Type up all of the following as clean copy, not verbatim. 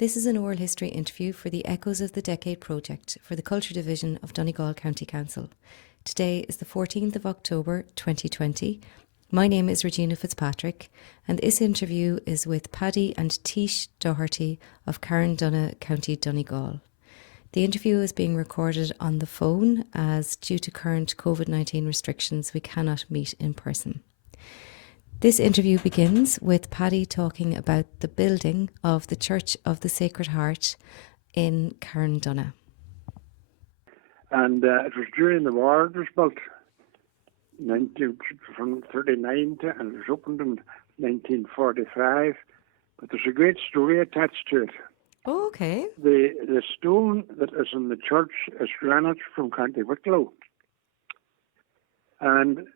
This is an oral history interview for the Echoes of the Decade project for the Culture Division of Donegal County Council. Today is the 14th of October 2020. My name is Regina Fitzpatrick and this interview is with Paddy and Teish Doherty of Carndonagh, County Donegal. The interview is being recorded on the phone as due to current COVID-19 restrictions we cannot meet in person. This interview begins with Paddy talking about the building of the Church of the Sacred Heart in Carndonagh. And it was during the war it was built, from 39 to, and it was opened in 1945. But there's a great story attached to it. Oh, okay. The stone that is in the church is granite from County Wicklow. And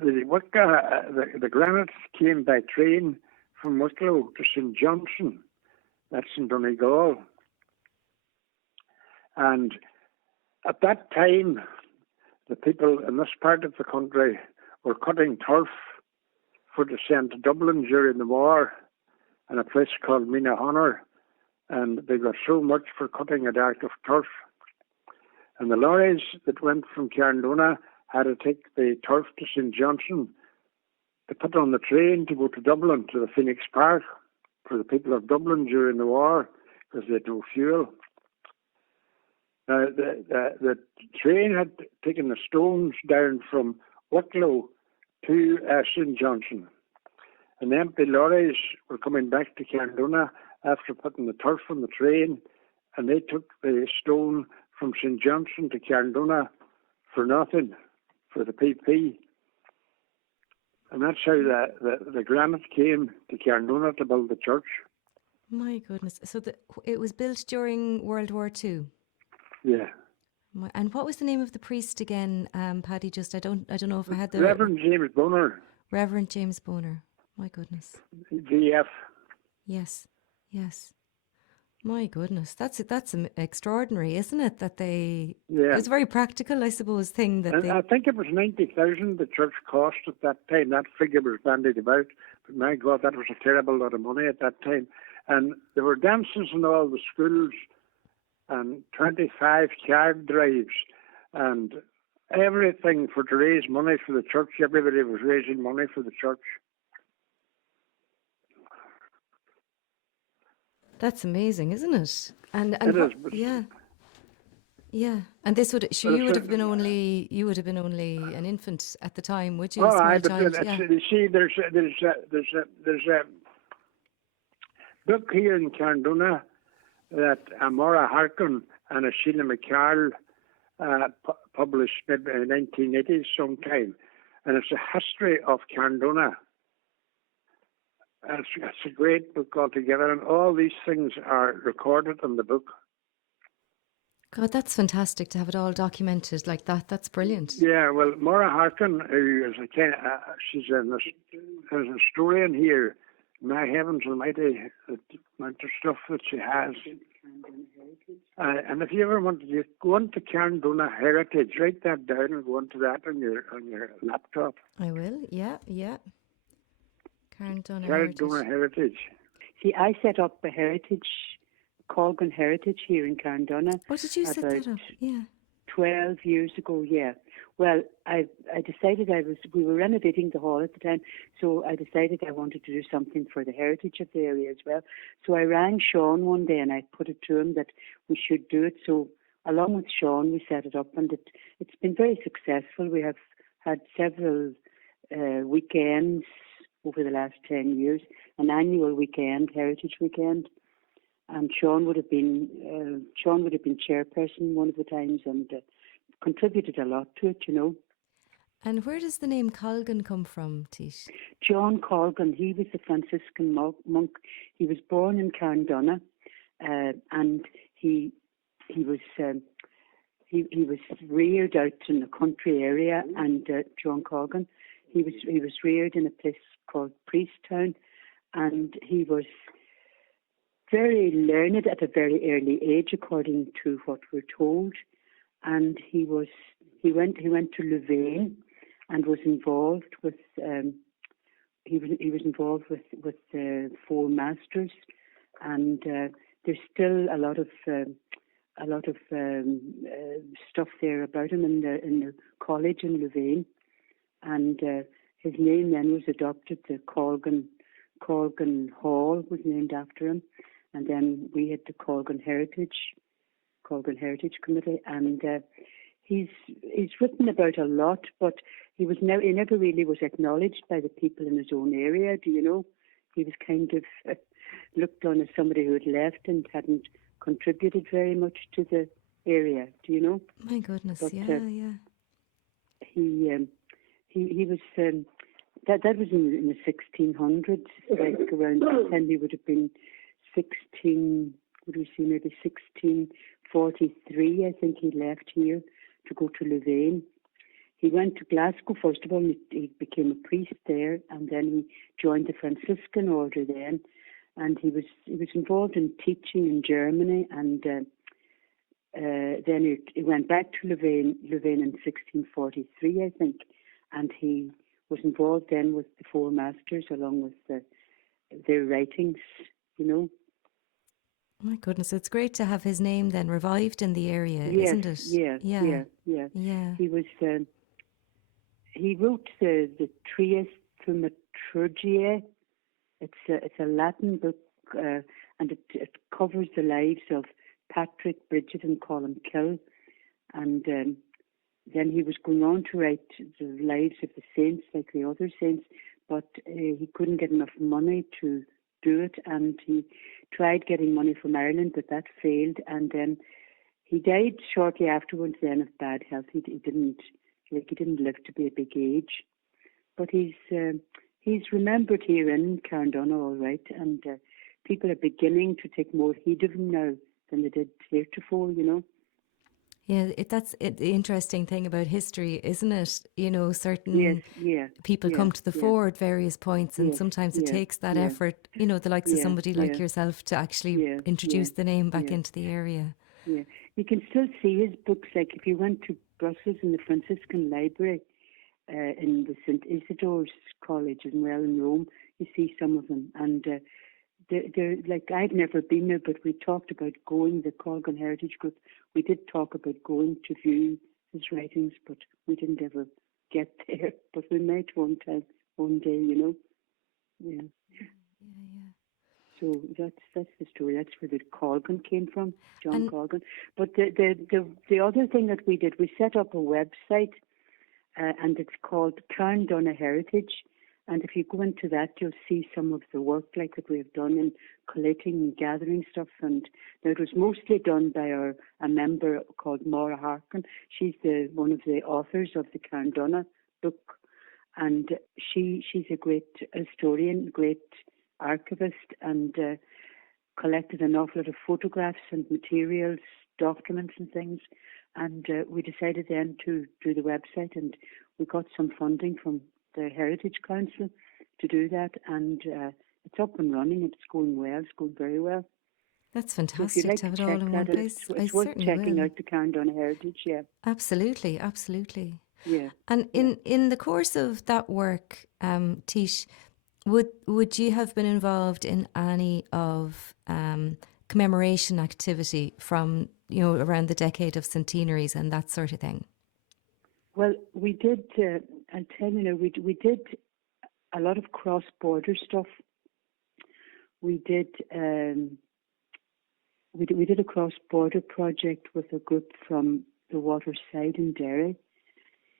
the granite came by train from Wicklow to St. Johnson. That's in Donegal. And at that time, the people in this part of the country were cutting turf for to send to Dublin during the war in a place called Minahonor. And they got so much for cutting a dark of turf. And the lorries that went from Carndonagh had to take the turf to St. Johnson to put on the train to go to Dublin, to the Phoenix Park, for the people of Dublin during the war, because they had no fuel. The train had taken the stones down from Wicklow to St. Johnson. And the empty lorries were coming back to Carndonagh after putting the turf on the train, and they took the stone from St. Johnson to Carndonagh for nothing, for the PP. And that's how the granite came to Carndonagh to build the church. My goodness. So it was built during World War II? Yeah. And what was the name of the priest again, Paddy? Just I don't know if I had the Reverend James Boner. Reverend James Boner. My goodness. VF. Yes. My goodness, that's extraordinary, isn't it? That they it was a very practical, I suppose, thing that I think it was 90,000 the church cost at that time. That figure was bandied about, but my God, that was a terrible lot of money at that time. And there were dances in all the schools, and 25 card drives, and everything to raise money for the church. Everybody was raising money for the church. That's amazing, isn't it? And it is. Yeah. And this you would have been only an infant at the time, would you? Oh, you see, there's a book here in Carndonagh that Amora Harkin and a Sheila McCarl published maybe in the 1980s sometime, and it's a history of Carndonagh. It's a great book altogether, and all these things are recorded in the book. God, that's fantastic to have it all documented like that. That's brilliant. Yeah, well, Maura Harkin, who is she's an historian here. My heavens almighty, the amount of stuff that she has. And if you ever want to go on to Carndonagh Heritage, write that down and go on to that on your laptop. I will. Yeah. Carndonagh Heritage. See, I set up a heritage, Colgan Heritage here in Carndonagh. Oh, did you set that up? Yeah. 12 years ago, yeah. Well, I decided we were renovating the hall at the time, so I decided I wanted to do something for the heritage of the area as well. So I rang Sean one day and I put it to him that we should do it. So along with Sean, we set it up, and it's been very successful. We have had several weekends over the last 10 years, an annual weekend, heritage weekend. And Sean would have been chairperson one of the times and contributed a lot to it, you know. And where does the name Colgan come from, Teish? John Colgan, he was a Franciscan monk. He was born in Carndonagh, and he was reared out in a country area. And John Colgan, he was reared in a place called Priesttown, and he was very learned at a very early age, according to what we're told. And he went to Louvain and was involved with he was involved with the Four Masters, and there's still a lot of stuff there about him in the college in Louvain, and his name then was adopted. The Colgan Hall was named after him, and then we had the Colgan Heritage Committee, and he's written about a lot, but he never really was acknowledged by the people in his own area. Do you know? He was kind of looked on as somebody who had left and hadn't contributed very much to the area. Do you know? My goodness, but, yeah. He was that was in the 1600s, like around the time he would have been 16. Would we see maybe 1643? I think he left here to go to Louvain. He went to Glasgow first of all. He became a priest there, and then he joined the Franciscan order then, and he was involved in teaching in Germany, and then he went back to Louvain in 1643, I think, and he was involved then with the Four Masters along with their writings, you know. My goodness, it's great to have his name then revived in the area, isn't it? Yeah. He was. He wrote the Trias Thaumaturgiae. It's a Latin book, and it covers the lives of Patrick, Bridget, and Columkill, and then he was going on to write the lives of the saints like the other saints, but he couldn't get enough money to do it, and he tried getting money from Ireland, but that failed, and then he died shortly afterwards then of bad health. He didn't live to be a big age, but he's remembered here in Carndonagh all right, and people are beginning to take more heed of him now than they did heretofore, you know. Yeah, that's the interesting thing about history, isn't it? You know, certain people come to the fore at various points, and sometimes it takes that effort, you know, the likes of somebody like yourself to actually introduce the name back into the area. Yeah, you can still see his books, like if you went to Brussels in the Franciscan Library in the St. Isidore's College in Rome, you see some of them, and they're like, I've never been there, but we talked about going, the Colgan Heritage Group, we did talk about going to view his writings, but we didn't ever get there, but we might one day, you know. Yeah. So that's the story. That's where the Colgan came from, John Colgan. But the other thing that we did, we set up a website, and it's called Carndonagh Heritage. And if you go into that, you'll see some of the work like that we have done in collating and gathering stuff. And it was mostly done by a member called Maura Harkin. She's one of the authors of the Carndonagh book, and she's a great historian, great archivist, and collected an awful lot of photographs and materials, documents and things. And we decided then to do the website, and we got some funding from the Heritage Council to do that, and it's up and running. It's going well. It's going very well. That's fantastic, so if you'd like to have it all in one place. It's worth checking out the Carndonagh Heritage. Yeah, absolutely. Yeah, and in the course of that work, Teish, would you have been involved in any of commemoration activity from, you know, around the decade of centenaries and that sort of thing? Well, we did. I'll tell you, we did a lot of cross-border stuff. We did a cross-border project with a group from the Waterside in Derry,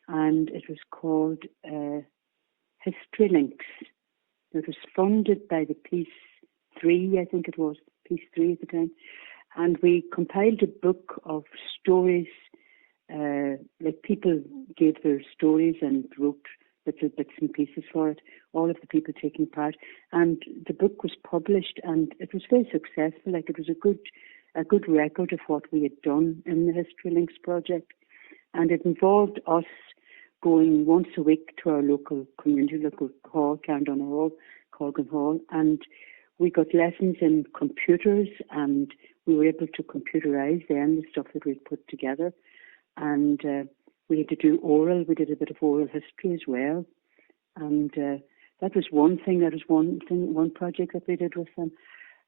and it was called History Links. It was funded by the Peace 3, I think it was, Peace 3 at the time, and we compiled a book of stories. Like people gave their stories and wrote little bits and pieces for it, all of the people taking part, and the book was published, and it was very successful. Like, it was a good record of what we had done in the History Links project, and it involved us going once a week to our local hall, Carndonagh Hall, Colgan Hall, and we got lessons in computers, and we were able to computerize then the stuff that we'd put together. And we had to do oral. We did a bit of oral history as well. And there that was one thing. That was one project that we did with them.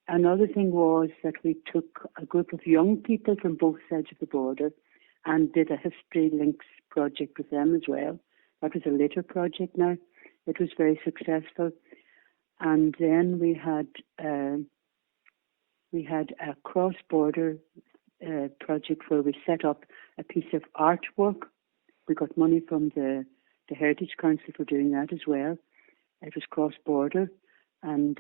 Another thing was that we took a group of young people from both sides of the border and did a history links project with them as well. That was a later project now. It was very successful. And then we had a cross-border project where we set up a piece of artwork. We got money from the Heritage Council for doing that as well. It was cross-border, and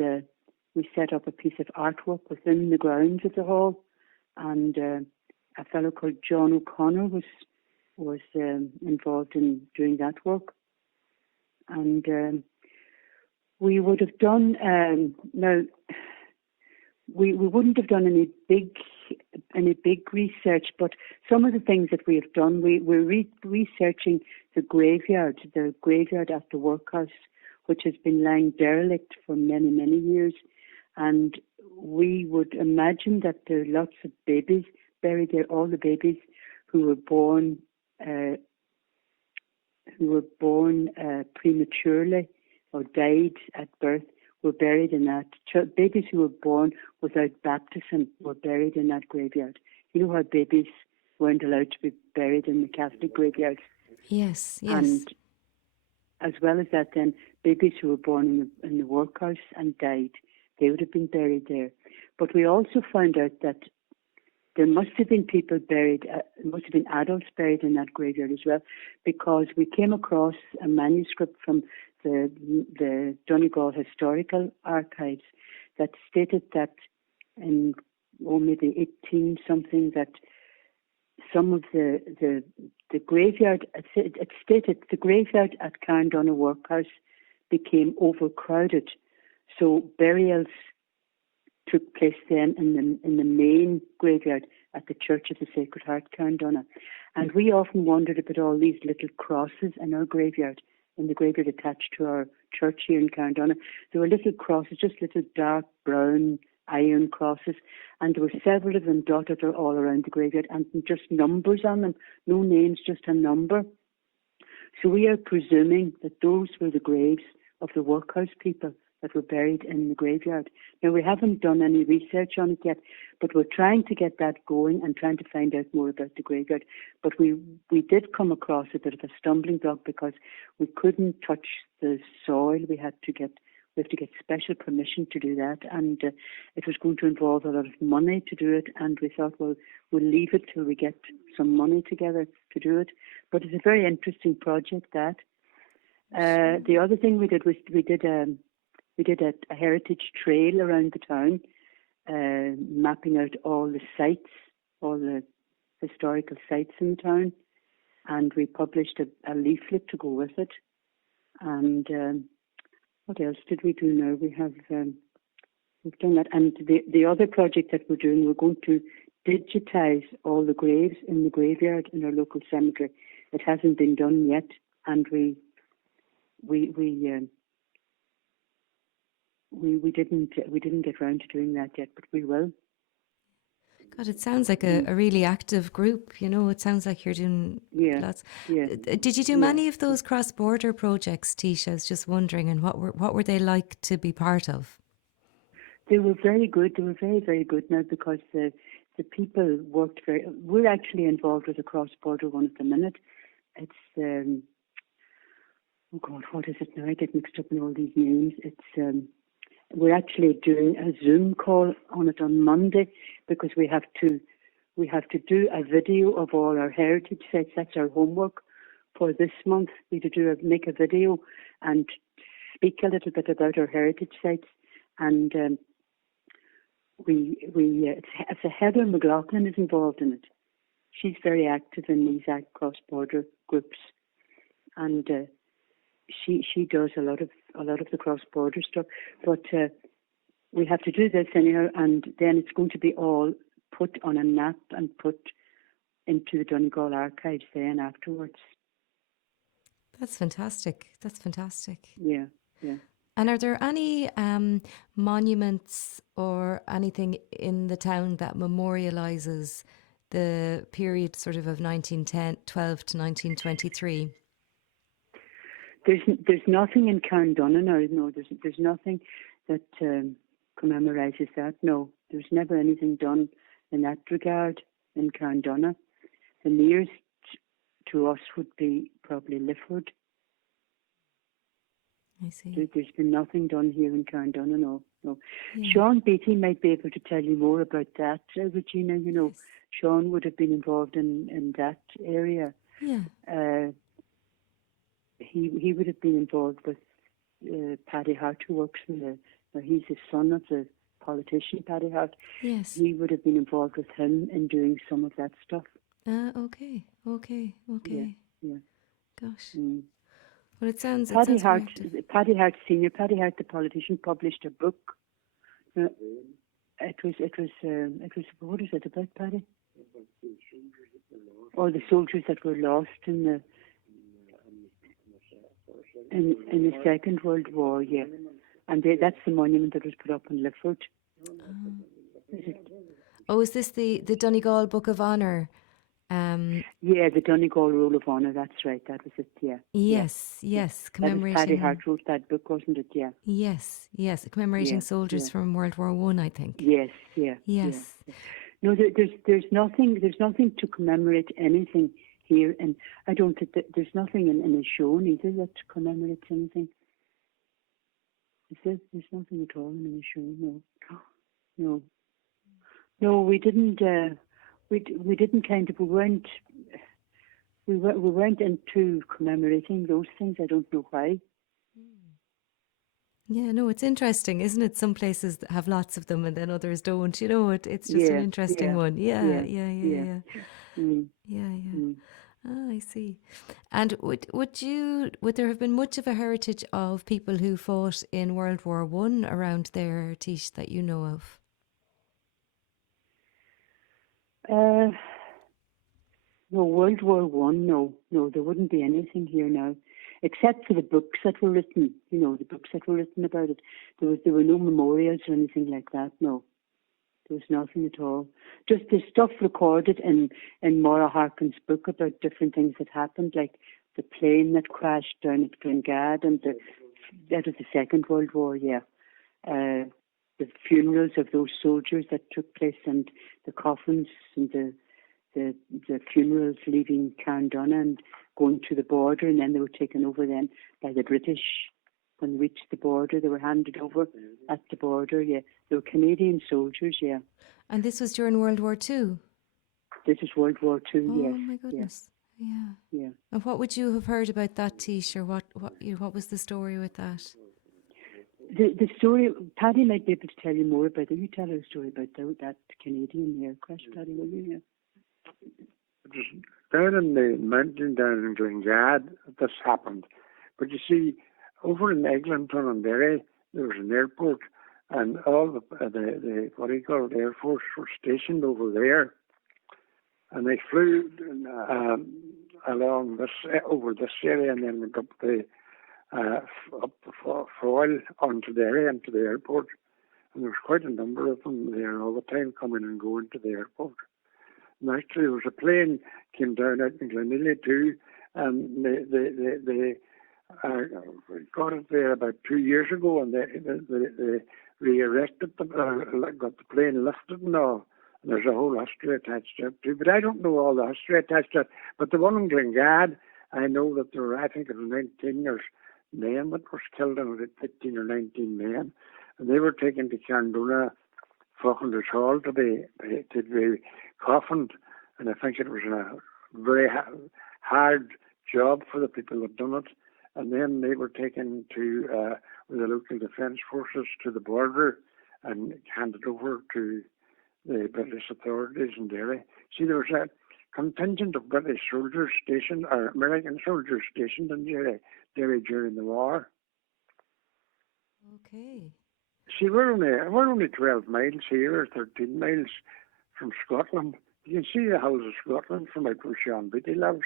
we set up a piece of artwork within the grounds of the hall. And a fellow called John O'Connor was involved in doing that work. And we would have done now. We wouldn't have done any big research, but some of the things that we have done, we're researching the graveyard at the workhouse, which has been lying derelict for many, many years. And we would imagine that there are lots of babies buried there, all the babies who were born prematurely or died at birth were buried in that. Babies who were born without baptism were buried in that graveyard. You know how babies weren't allowed to be buried in the Catholic graveyards? Yes. And as well as that, then, babies who were born in the workhouse and died, they would have been buried there. But we also found out that there must have been people buried, must have been adults buried in that graveyard as well, because we came across a manuscript from the Donegal Historical Archives that stated that in maybe 18 something that some of the graveyard, it stated the graveyard at Carndonagh workhouse became overcrowded, so burials took place then in the main graveyard at the Church of the Sacred Heart, Carndonagh. And we often wondered about all these little crosses in our graveyard, in the graveyard attached to our church here in Carndonagh. There were little crosses, just little dark brown iron crosses, and there were several of them dotted all around the graveyard, and just numbers on them, no names, just a number. So we are presuming that those were the graves of the workhouse people that were buried in the graveyard. Now, we haven't done any research on it yet, but we're trying to get that going and trying to find out more about the graveyard. But we did come across a bit of a stumbling block because we couldn't touch the soil. We have to get special permission to do that, and it was going to involve a lot of money to do it, and we thought, well, we'll leave it till we get some money together to do it. But it's a very interesting project, that. The other thing we did was we did a heritage trail around the town, mapping out all the sites, all the historical sites in the town, and we published a leaflet to go with it. And what else did we do now? We've done that. And the other project that we're doing, we're going to digitise all the graves in the graveyard in our local cemetery. It hasn't been done yet, and we didn't get round to doing that yet, but we will. God, it sounds like a really active group. You know, it sounds like you're doing lots. Yeah. Did you do many of those cross-border projects, Teish? I was just wondering, and what were they like to be part of? They were very good. They were very, very good now, because the people worked very. We're actually involved with a cross-border one at the minute. It's oh God, what is it now? I get mixed up in all these names. It's we're actually doing a Zoom call on it on Monday, because we have to do a video of all our heritage sites. That's our homework for this month. We have to make a video and speak a little bit about our heritage sites. And it's Heather McLaughlin is involved in it. She's very active in these cross-border groups, and she does a lot of the cross-border stuff. But we have to do this anyhow, and then it's going to be all put on a map and put into the Donegal archives then afterwards. That's fantastic. Yeah. And are there any monuments or anything in the town that memorialises the period sort of 1912 to 1923? There's nothing in Carndonagh now. No, there's nothing that commemorates that. No, there's never anything done in that regard in Carndonagh. The nearest to us would be probably Lifford. I see. There's been nothing done here in Carndonagh, no. Yeah. Sean Beatty might be able to tell you more about that, Regina. You know, Yes. Sean would have been involved in that area. Yeah. He would have been involved with Paddy Hart, who works he's the son of the politician, Paddy Hart. Yes. He would have been involved with him in doing some of that stuff. Okay. Yeah. Gosh. Mm. Well, it sounds Paddy very Hart, active. Paddy Hart Senior, Paddy Hart, the politician, published a book. It was what is it about, Paddy? Or the soldiers that were lost in the Second World War, yeah. And that's the monument that was put up in Lifford. Oh, is this the Donegal Book of Honour? Yeah, the Donegal Roll of Honour, that's right, that was it, yeah. Yes, Commemorating. Paddy Hart wrote that book, wasn't it, yeah? Yes, commemorating soldiers from World War One, I think. Yes, yeah. Yes. Yeah. No, there's nothing to commemorate anything here, and I don't think that there's nothing in the show either that commemorates anything. There's nothing at all in the show, no. No, we didn't. We didn't kind of. We weren't into commemorating those things. I don't know why. Yeah, no, it's interesting, isn't it? Some places have lots of them and then others don't. You know, it's just an interesting one. Yeah. Mm. Yeah. Ah, I see. And would there have been much of a heritage of people who fought in World War One around there, Teish, that you know of? No, World War One. No, there wouldn't be anything here now, except for the books that were written. You know, the books that were written about it. There were no memorials or anything like that. No, there was nothing at all. Just the stuff recorded in Maura Harkin's book about different things that happened, like the plane that crashed down at Donegal, and that was the Second World War. Yeah. The funerals of those soldiers that took place, and the coffins, and the funerals leaving Carndonagh and going to the border, and then they were taken over then by the British. When they reached the border, they were handed over at the border. Yeah, they were Canadian soldiers. Yeah. And this was during World War Two. This is World War Two. Oh yes. my goodness. Yeah. Yeah. And what would you have heard about that, Teish, or what was the story with that? The story, Paddy might be able to tell you more about it. You tell her a story about that Canadian aircrash, Paddy, will you? Yeah. It was down in the mountain down in Donegal this happened. But you see, over in Eglinton and Derry, there was an airport, and all the what do you call it, Air Force were stationed over there, and they flew along over this area, and then went up the foil onto Derry into the airport, and there was quite a number of them there all the time coming and going to the airport. And actually, there was a plane came down out in Gleneagles too, and they got it there about 2 years ago, and they re-erected got the plane lifted and all. And there's a whole history attached to it too. But I don't know all the history attached to it. But the one in Donegal, I know that there were, I think it was 19 men that was killed, and it was 15 or 19 men. And they were taken to Carndonagh, Falklanders Hall to be coffined. And I think it was a very hard job for the people that done it. And then they were taken to with the local defence forces to the border and handed over to the British authorities in Derry. See, there was a contingent of British soldiers stationed, or American soldiers stationed in Derry during the war. Okay. See, we're only 12 miles here, or 13 miles from Scotland. You can see the whole of Scotland from out where Sean Beatty lives.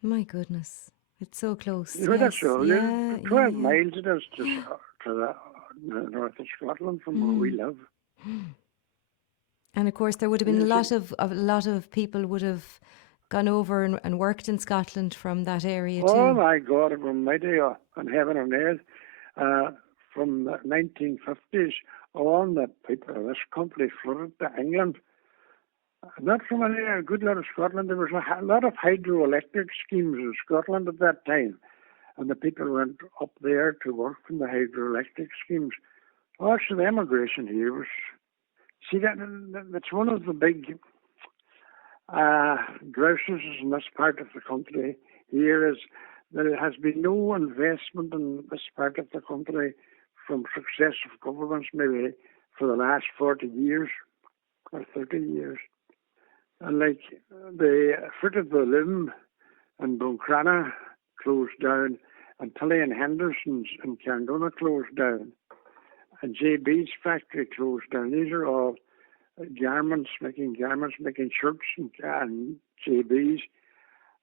My goodness. It's so close. You know, that's all. 12 miles it is to the north of Scotland from where we live. And of course, there would have been a lot of people would have gone over and worked in Scotland from that area Oh too? my God, it was mighty on heaven and earth. From the 1950s on, the people of this country flooded to England. Not from a good lot of Scotland. There was a lot of hydroelectric schemes in Scotland at that time. And the people went up there to work from the hydroelectric schemes. Also, the emigration here was... See, that's one of the big grouses in this part of the country here is that there has been no investment in this part of the country from successive governments, maybe for the last 40 years or 30 years. And like the Fruit of the Loom and Buncrana closed down, and Tully and Henderson's in Carndonagh closed down, and JB's factory closed down. These are all garments, making shirts, and JB's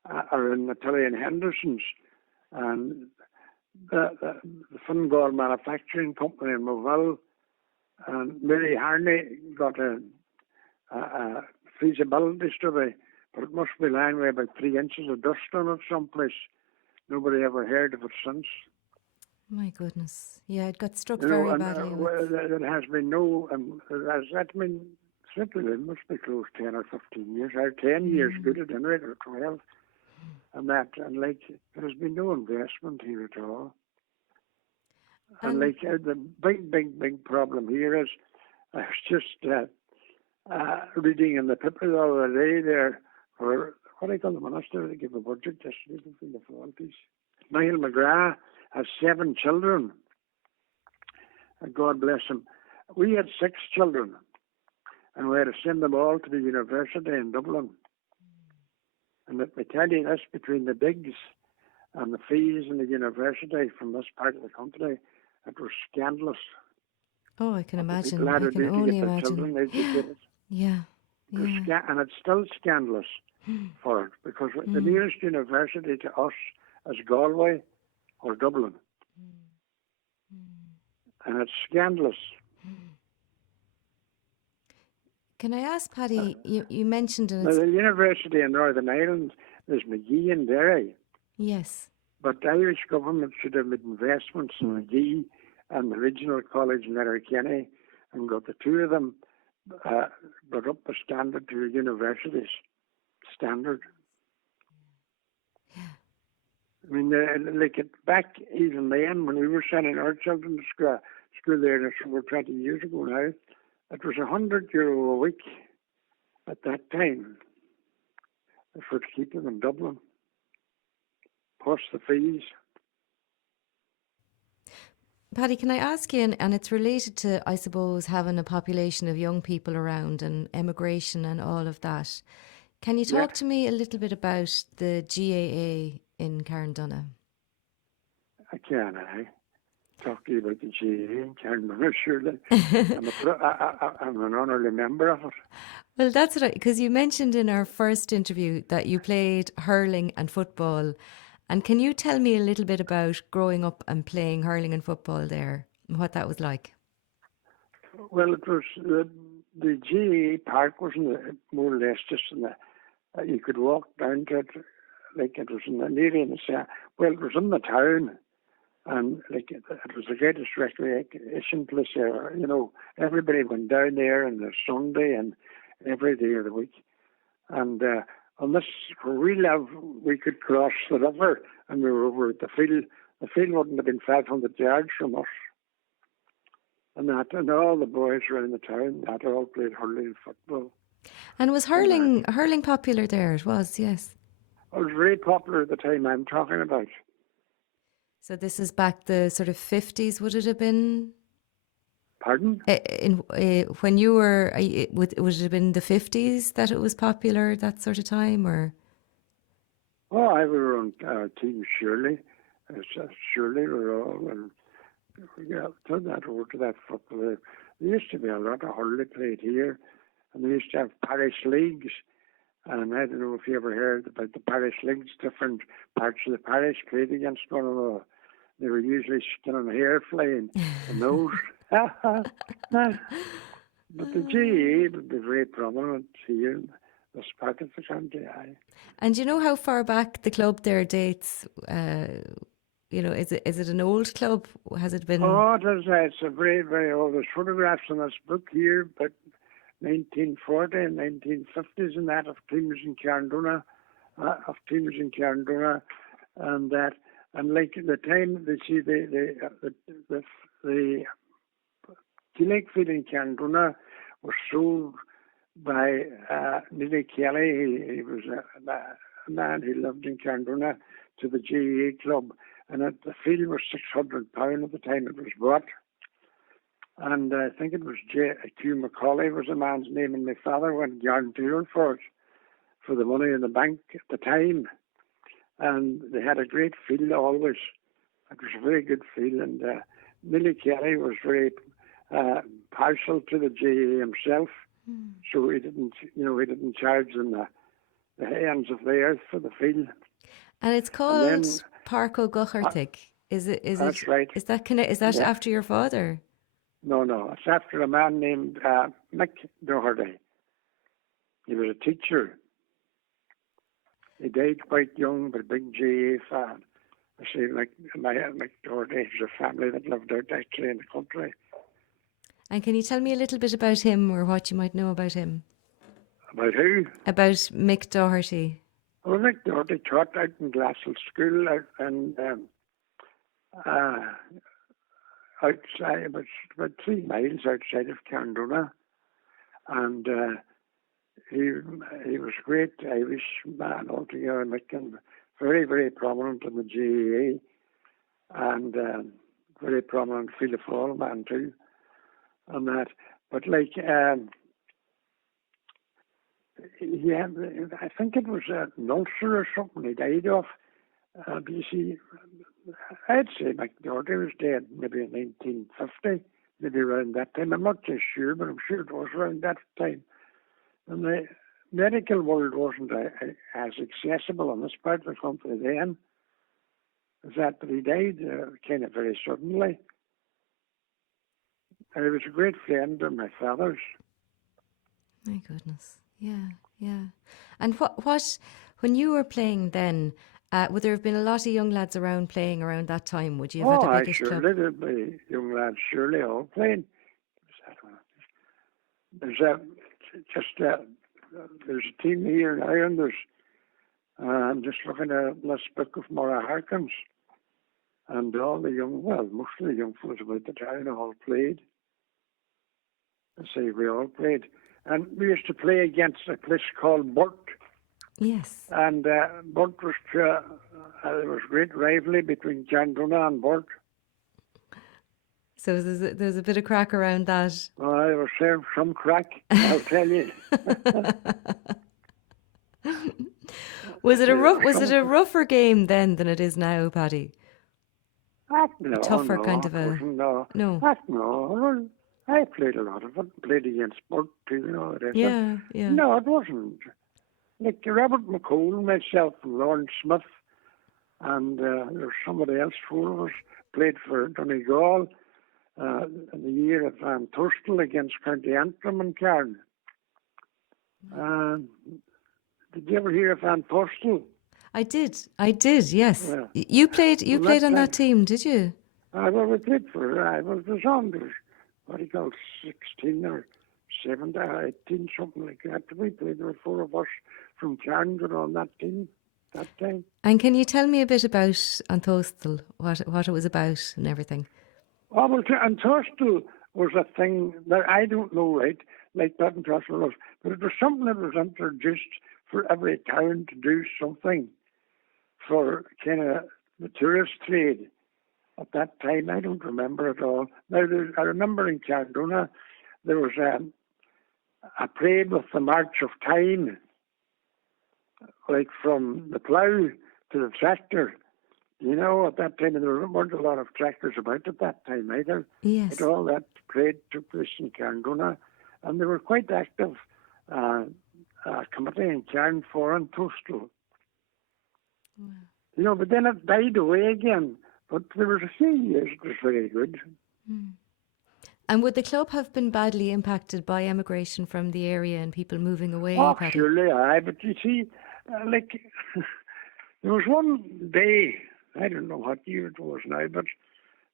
are in the Tully and Henderson's. And the Fingal Manufacturing Company in Moville, and Mary Harney got a feasibility study, but it must be lying with about 3 inches of dust on it someplace. Nobody ever heard of it since. My goodness. Yeah, it got struck You know, very and badly. there has been no, that mean, simply it must be close 10 or 15 years, or 10 years good at any rate, or 12. And like, there has been no investment here at all. And like, the big problem here is, I was just reading in the paper the other day there, where, what do you call the minister to give a budget yesterday from the 40s? Niall McGrath has 7 children. God bless him. We had 6 children, and we had to send them all to the university in Dublin. And let me tell you this, between the digs and the fees in the university from this part of the country, it was scandalous. Oh, I can imagine. People had I to can do to only get their imagine. children educated. Yeah. And it's still scandalous for it, because the nearest university to us is Galway or Dublin. And it's scandalous. Can I ask, Paddy, you mentioned it. Now, the university in Northern Ireland is McGee and Derry. Yes. But the Irish government should have made investments in McGee and the regional college in Letterkenny, and got the two of them brought up the standard to the university's standard. Yeah. I mean, back even then, when we were sending our children to school there, that's over 20 years ago now, it was €100 a week at that time for to keep them in Dublin, plus the fees. Paddy, can I ask you, and it's related to, I suppose, having a population of young people around and emigration and all of that. Can you talk to me a little bit about the GAA in Carndonagh? I can, talk to you about the GAA in Carndonagh, surely. I'm an honorary member of it. Well, that's right, because you mentioned in our first interview that you played hurling and football. And can you tell me a little bit about growing up and playing hurling and football there, and what that was like? Well, it was the GAA park wasn't more or less just in the. You could walk down to it, like it was in the area in the well, it was in the town, and like it was the greatest recreation place there. You know, everybody went down there on the Sunday and every day of the week, and on this, where we live, we could cross the river, and we were over at the field. The field wouldn't have been 500 yards from us. And all the boys around the town, that all played hurling and football. And was hurling popular there? It was, yes. It was very popular at the time I'm talking about. So this is back the sort of 50s, would it have been? Pardon? When you were, would it have been the 50s that it was popular, that sort of time, or? Oh, I was on Team Shirley. Shirley were all, and turn that over to that football. There used to be a lot of hurling played here, and they used to have parish leagues. And I don't know if you ever heard about the parish leagues. Different parts of the parish played against one another. They were usually skinning hair flying and those. But the GAA would be very prominent here. this part of the country. Aye. And do you know how far back the club there dates? Is it an old club? Has it been? Oh, it's a very, very old. There's photographs in this book here, but 1940 and 1950s and that of teams in Carndonagh, and that, and like the time they see the Lake Field in Carndonagh was sold by Neely Kelly. He was a man who lived in Carndonagh to the GAA club, and the field was £600 at the time it was bought. And I think it was Q. Macaulay was the man's name, and my father went guarantor for it, for the money in the bank at the time. And they had a great field always. It was a very good field, and Neely Kelly was very partial to the GAA himself, so he didn't charge them the hands of the earth for the field. And it's called Park O'Gughartig. That's right. Is that after your father? No. It's after a man named Mick Doherty. He was a teacher. He died quite young, but a big GAA fan. I say, Mick Doherty is a family that lived out actually in the country. And can you tell me a little bit about him, or what you might know about him? About who? About Mick Doherty. Well, Mick Doherty taught out in Glassell School outside, about 3 miles outside of Carndonagh. And he was a great Irish man altogether, Mick, and very, very prominent in the GAA, and very prominent Field of Fall man too, and that. But like, he had, I think it was an ulcer or something he died of. You see, I'd say Mick Doherty was dead maybe in 1950, maybe around that time. I'm not too sure, but I'm sure it was around that time. And the medical world wasn't as accessible in this part of the country then. But he died kind of very suddenly. And he was a great friend of my father's. My goodness. Yeah. And what when you were playing then, would there have been a lot of young lads around playing around that time? Would you have had a biggish club? There'd be young lads surely all playing. There's a team here now, and I'm just looking at this book of Mora Harkins, and all the most of the young fellas about the town all played. I say we all played. And we used to play against a place called Burt. Yes. And Burt was, there was great rivalry between Carndonagh and Burt. So there's a bit of crack around that. Oh, I was served some crack, I'll tell you. Was it a rougher game then than it is now, Paddy? Tougher kind of a... No. No. I played a lot of it. Played against Burt too, Yeah. No, it wasn't. Like Robert McCole, myself, and Lawrence Smith, and there was somebody else, 4 of us, played for Donegal in the year of Van Turstel against County Antrim and Cairn. Did you ever hear of Van Turstel? I did, yes. Yeah. You played on that team, did you? Well, we played for, I was on, what do you call, 16 or 17, 18, something like that. We played, there were 4 of us from Cairn on that team that time. And can you tell me a bit about Anthostal, what it was about and everything? Oh, well, Anthostal was a thing that I don't know, right, like that Anthostal was, but it was something that was introduced for every town to do something for kind of the tourist trade. At that time, I don't remember at all. Now, I remember in Carndonagh, there was a parade with the March of Time, like from the plough to the tractor. You know, at that time, there weren't a lot of tractors about at that time either. Yes. But all that parade took place in Carndonagh, and they were quite active committee in Cairn for Anthostal. Wow. You know, but then it died away again. But there was a few years it was very good. And would the club have been badly impacted by emigration from the area and people moving away, Oh, Paddy? surely, aye. But you see, like, there was one day, I don't know what year it was now, but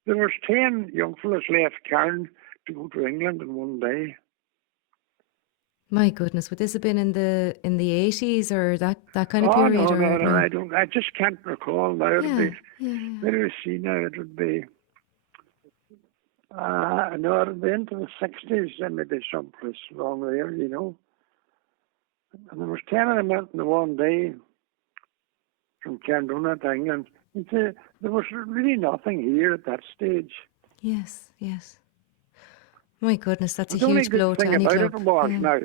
there was 10 young fellas left Cairn to go to England in one day. My goodness, would this have been in the 80s or that kind of Oh, period? no, I just can't recall now. It'd be, yeah. where do we see now? It would be, no, it would be into the 60s, and maybe someplace along there, you know. And there was 10 of them went in the one day from Carndonagh to England. There was really nothing here at that stage. Yes. My goodness, that's a The only huge blow good to thing any about club. it was now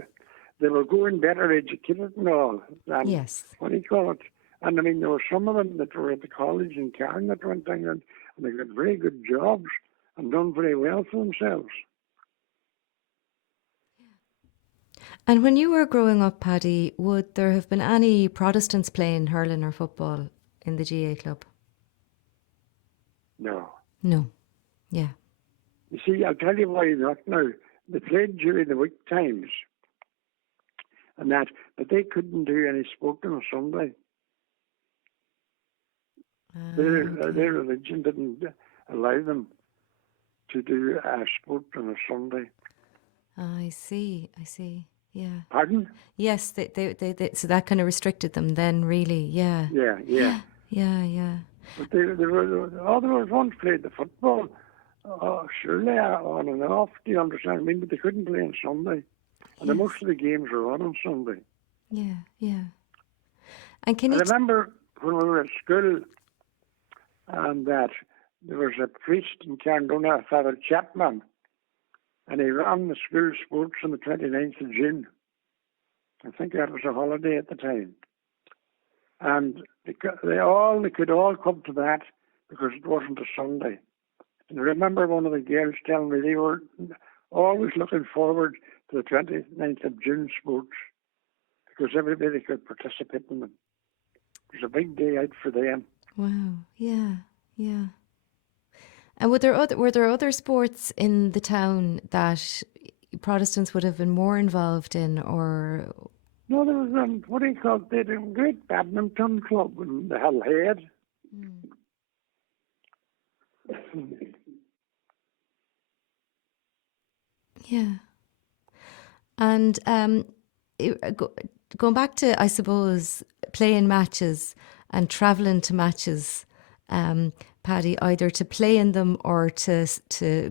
they were going better educated and all. And Yes. what do you call it? And I mean, there were some of them that were at the college in Cairn that went to England, and they got very good jobs and done very well for themselves. And when you were growing up, Paddy, would there have been any Protestants playing hurling or football in the GA club? No. No. Yeah. You see, I'll tell you why not now. They played during the week times and that, but they couldn't do any sport on a Sunday. Their religion didn't allow them to do a sport on a Sunday. I see. Yeah. Pardon? Yes, they so that kind of restricted them then, really. Yeah. Yeah. But there was once played the football. Oh, surely on and off. Do you understand? I mean, but they couldn't play on Sunday, and most of the games were on Sunday. Yeah. And can I you? remember when we were at school, and that there was a priest in Carndonagh, Father Chapman, and he ran the school sports on the 29th of June. I think that was a holiday at the time. And they could all come to that because it wasn't a Sunday. And I remember one of the girls telling me they were always looking forward to the 29th of June sports because everybody could participate in them. It was a big day out for them. Wow. Yeah. And were there other sports in the town that Protestants would have been more involved in, or? No, there was what do you call it? They had a great badminton club in the Hill Head. Yeah. And going back to, I suppose, playing matches and travelling to matches, Paddy, either to play in them or to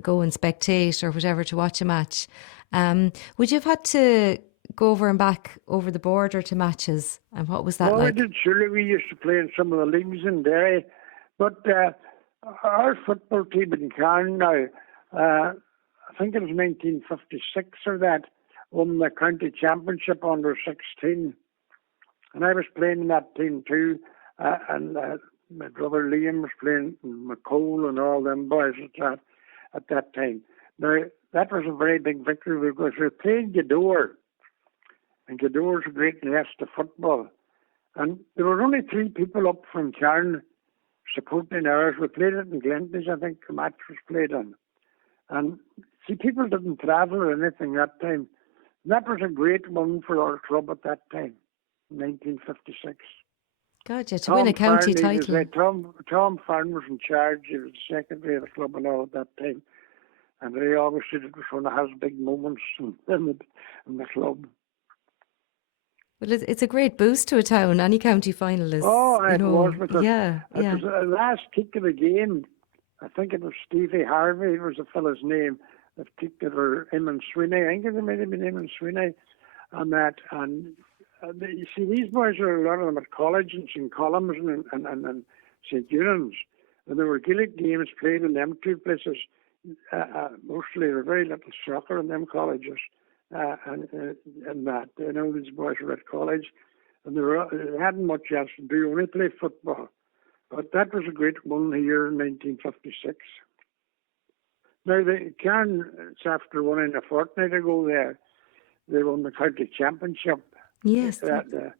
go and spectate or whatever, to watch a match, would you have had to go over and back over the border to matches? And what was that like? I did. Surely we used to play in some of the leagues in Derry. But our football team in Cairn now, I think it was 1956 or that, won the county championship under 16. And I was playing in that team too. And my brother Liam was playing, McCole and all them boys at that time. Now, that was a very big victory because we played Gweedore. And Gweedore's a great nest of football. And there were only 3 people up from Cairn supporting ours. We played it in Glenties, I think the match was played on. And see, people didn't travel or anything that time. And that was a great one for our club at that time, 1956. God, yeah, to win a county Farney title. Tom Farn was in charge. He was the secretary of the club and all at that time. And he always said it was one of his big moments in the club. Well, it's a great boost to a town. Any county final is. It was. Because yeah. It was the last kick of the game. I think it was Stevie Harvey was the fellow's name that kicked it, or Eamon Sweeney. I think it might have been Eamon Sweeney on that. And you see, these boys are a lot of them at college in St. Columns and St. Eunan's. And there were Gaelic games played in them 2 places. Mostly there were very little soccer in them colleges. And that, these boys were at college, and they hadn't much else to do, only play football. But that was a great one here in 1956. Now, the Cairn, after winning a fortnight ago there, they won the county championship. Yes. Not the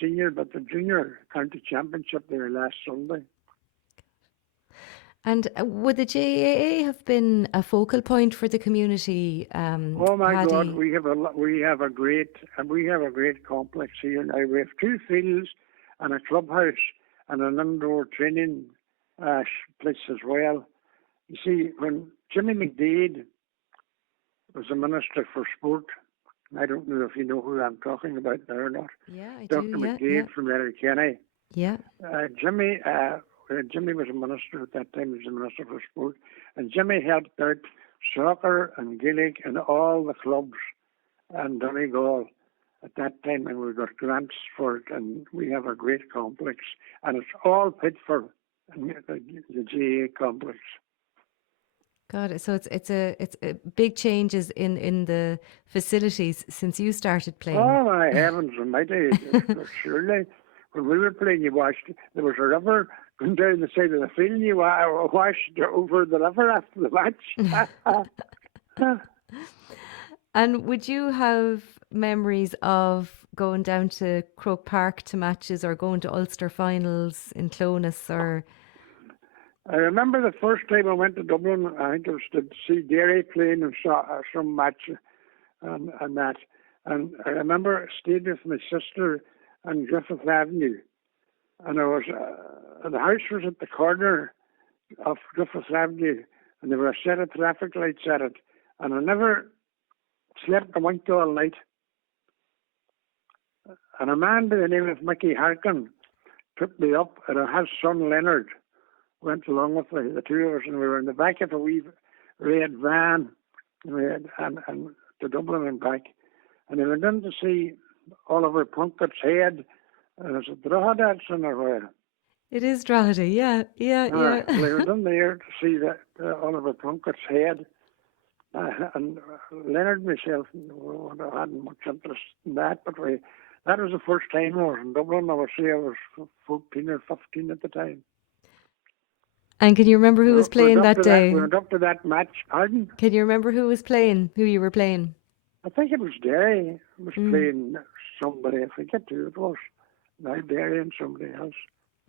senior, but the junior county championship there last Sunday. And would the GAA have been a focal point for the community, Oh my God, Paddy? we have a great complex here now. We have 2 fields and a clubhouse and an indoor training place as well. You see, when Jimmy McDade was the Minister for Sport, I don't know if you know who I'm talking about there or not. Yeah, I do. Dr. Yeah, yeah, McDade from Letterkenny. yeah. Jimmy was a minister at that time. He was the Minister for Sport. And Jimmy helped out soccer and Gaelic and all the clubs and Donegal at that time. And we got grants for it. And we have a great complex. And it's all paid for the GA complex. God, so it's a big changes in the facilities since you started playing. Oh, my heavens almighty. Surely, when we were playing, there was a river going down the side of the field, and you washed over the river after the match. And would you have memories of going down to Croke Park to matches or going to Ulster finals in Clonus or... I remember the first time I went to Dublin, I think it was to see Derry playing in some match and that. And I remember I stayed with my sister on Griffith Avenue. And the house was at the corner of Griffith Avenue, and there were a set of traffic lights at it. And I never slept a wink all night. And a man by the name of Mickey Harkin took me up, and his son Leonard went along with the 2 of us, and we were in the back of a wee red van, and to Dublin and back. And they went in to see Oliver Plunkett's head, and it's a Drogheda somewhere. It is Drogheda, yeah. We went in there to see that Oliver Plunkett's head, and Leonard and myself hadn't much interest in that, but that was the first time I was in Dublin. I was 14 or 15 at the time. And can you remember who was playing that day? We went up to that match. Pardon? Can you remember who was playing, who you were playing? I think it was Derry. I was playing somebody. I forget who it was. Now Derry and somebody else.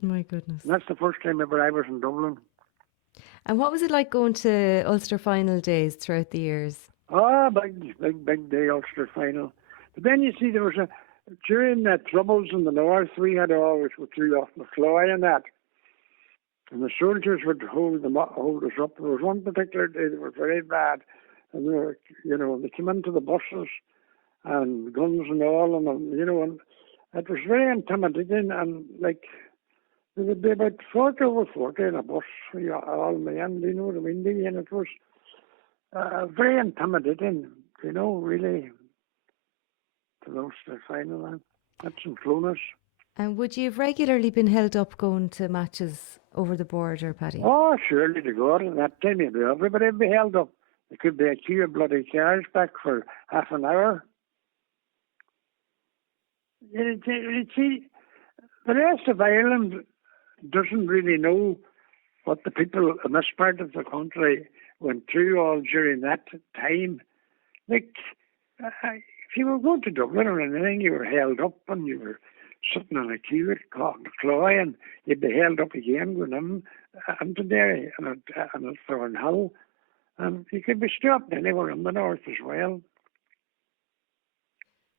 My goodness. And that's the first time ever I was in Dublin. And what was it like going to Ulster final days throughout the years? Oh, big day Ulster final. But then you see, during the troubles in the north, we had always go through off McCloy and that. And the soldiers would hold us up. There was one particular day that was very bad. And they came into the buses and guns and all, and it was very intimidating. And there would be about 40 over 40 in a bus, all men, you know what I mean? And it was very intimidating, really, to lose the final. That's in Clonus. And would you have regularly been held up going to matches over the border, Paddy? Oh, surely to God. At that time, everybody would be held up. There could be a queue of bloody cars back for half an hour. You see, the rest of Ireland doesn't really know what the people in this part of the country went through all during that time. If you were going to Dublin or anything, you were held up and you were sitting on a queue at Cloy, and you'd be held up again going into Derry and at Thornhill. And you could be stopped anywhere in the north as well.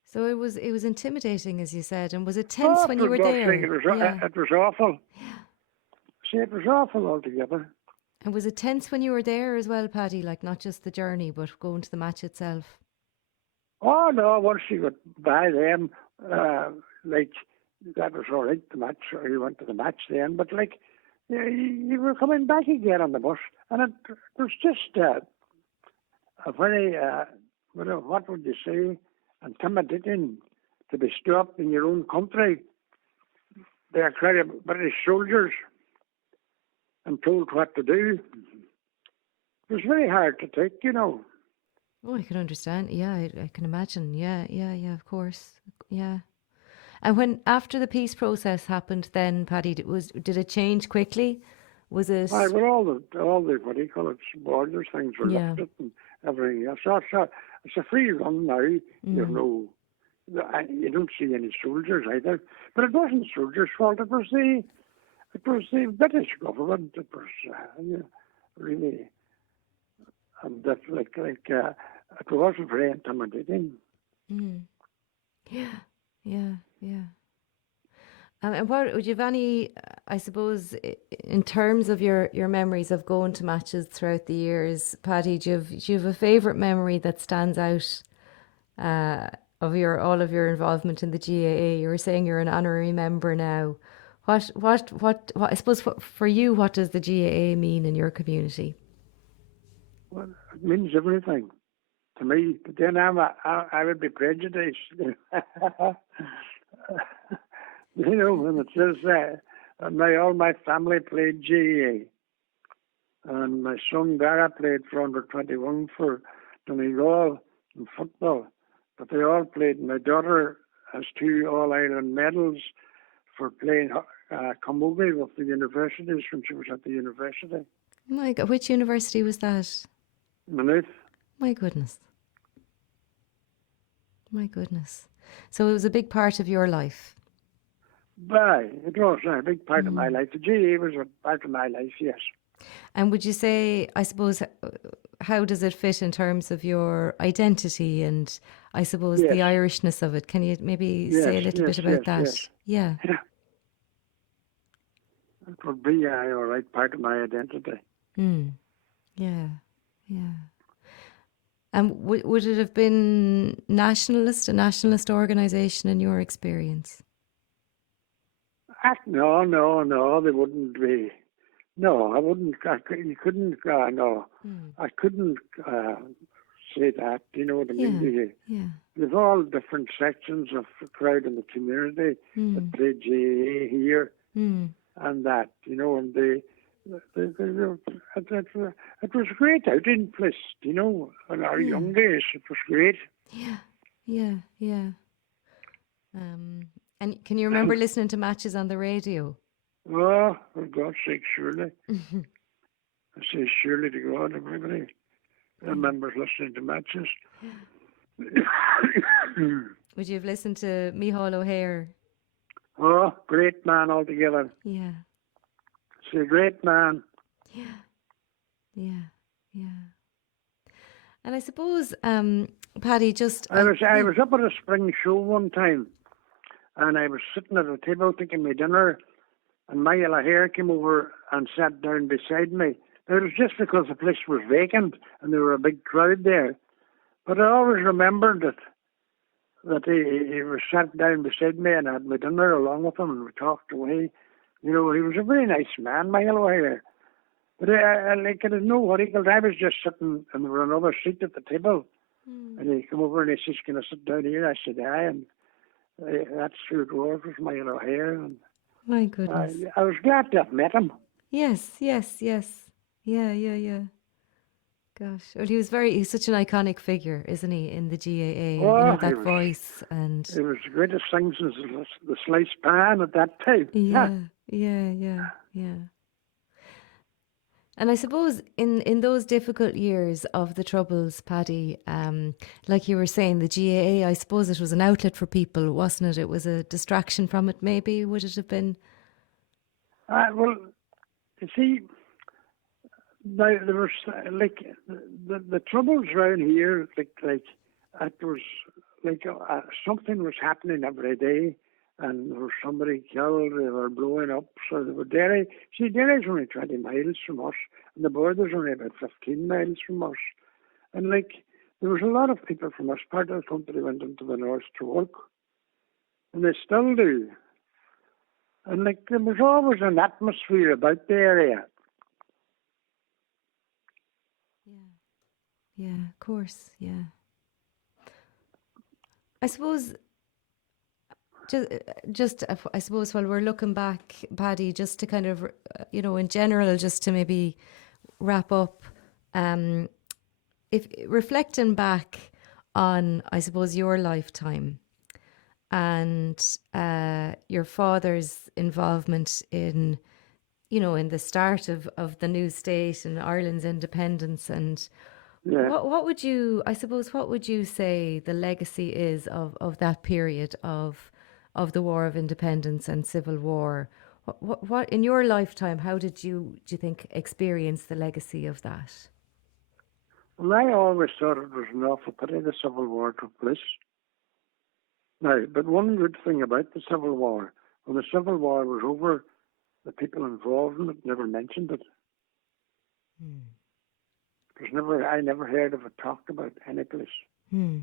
So it was intimidating, as you said, and was it tense when you were there? It was awful. Yeah. See, it was awful altogether. And was it tense when you were there as well, Paddy? Like not just the journey, but going to the match itself? Oh no! Once you got by them, that was all right. The match, or you went to the match then, but you were coming back again on the bus, and it was just a very what would you say? Intimidating to be stopped in your own country by a crowd of British soldiers and told what to do. It was very hard to take, Oh, I can understand. Yeah, I can imagine. Yeah, of course. Yeah. And when after the peace process happened, then Paddy, did it change quickly? Was it? Well, all the what do you call it, borders things were lifted and everything else. So it's a free run now. You don't see any soldiers either. But it wasn't soldiers' fault. It was it was the British government. It was really, and that it wasn't very intimidating. Mm. Yeah, yeah, yeah. And what would you have any, I suppose, in terms of your memories of going to matches throughout the years, Paddy? Do you have a favourite memory that stands out of your all of your involvement in the GAA? You were saying you're an honorary member now. What I suppose for you, what does the GAA mean in your community? Well, it means everything to me. But then I would be prejudiced. When it says that, all my family played GAA, and my son Dara played for under 21 for Donegal in football. But they all played. My daughter has 2 All Ireland medals for playing camogie with the universities when she was at the university. My God, which university was that? Maynooth. My goodness. My goodness. So it was a big part of your life. It was a big part of my life. The GAA was a part of my life, yes. And would you say, I suppose, how does it fit in terms of your identity and I suppose the Irishness of it? Can you maybe say a little bit about that? Yes. Yeah. It would be a right part of my identity. Yeah, yeah. And would it have been a nationalist organisation in your experience? No, they wouldn't be. No, I wouldn't. You couldn't. No, I couldn't say that. You know what I mean? Yeah. There's all different sections of the crowd in the community that play GAA here and that. And it was a great outing place. In our young days, it was great. Yeah. And can you remember listening to matches on the radio? Oh, for God's sake, surely. I say surely to God, everybody remembers listening to matches. Would you have listened to Micheál O'Hare? Oh, great man altogether. Yeah. He's a great man. Yeah. And I suppose, Paddy, I was up at a spring show one time, and I was sitting at a table taking my dinner, and Micheál O'Hare came over and sat down beside me. Now, it was just because the place was vacant and there were a big crowd there. But I always remembered that he was sat down beside me, and I had my dinner along with him, and we talked away. He was a very nice man, Micheál O'Hare. But I didn't know what he called. I was just sitting, and there was another seat at the table. And he came over and he says, "Can I sit down here?" I said, "Aye." And that's who it was Micheál O'Hare. And my goodness. I was glad to have met him. Yes. Yeah. Gosh. Well, he's such an iconic figure, isn't he, in the GAA? Oh, that voice and... He was the greatest thing since the sliced pan at that time. Yeah. And I suppose in those difficult years of the Troubles, Paddy, like you were saying, the GAA, I suppose it was an outlet for people, wasn't it? It was a distraction from it, maybe, would it have been? Well, you see, there was the Troubles around here, it was like something was happening every day. And there was somebody killed, they were blowing up, so they were Derry. See, Derry's only 20 miles from us, and the border's only about 15 miles from us. And there was a lot of people from this part of the country went into the north to work, and they still do. And there was always an atmosphere about the area. Yeah, of course, yeah. I suppose... Just, I suppose, while we're looking back, Paddy, just to kind of, in general, just to maybe wrap up, if reflecting back on, I suppose, your lifetime and your father's involvement in, in the start of the new state and Ireland's independence, and what would you say the legacy is of that period of the War of Independence and Civil War? What in your lifetime? How did do you think, experience the legacy of that? Well, I always thought it was an awful pity the Civil War took place. Now, but one good thing about the Civil War, when the Civil War was over, the people involved in it never mentioned it. Hmm. I never heard of it talked about any place. Hmm.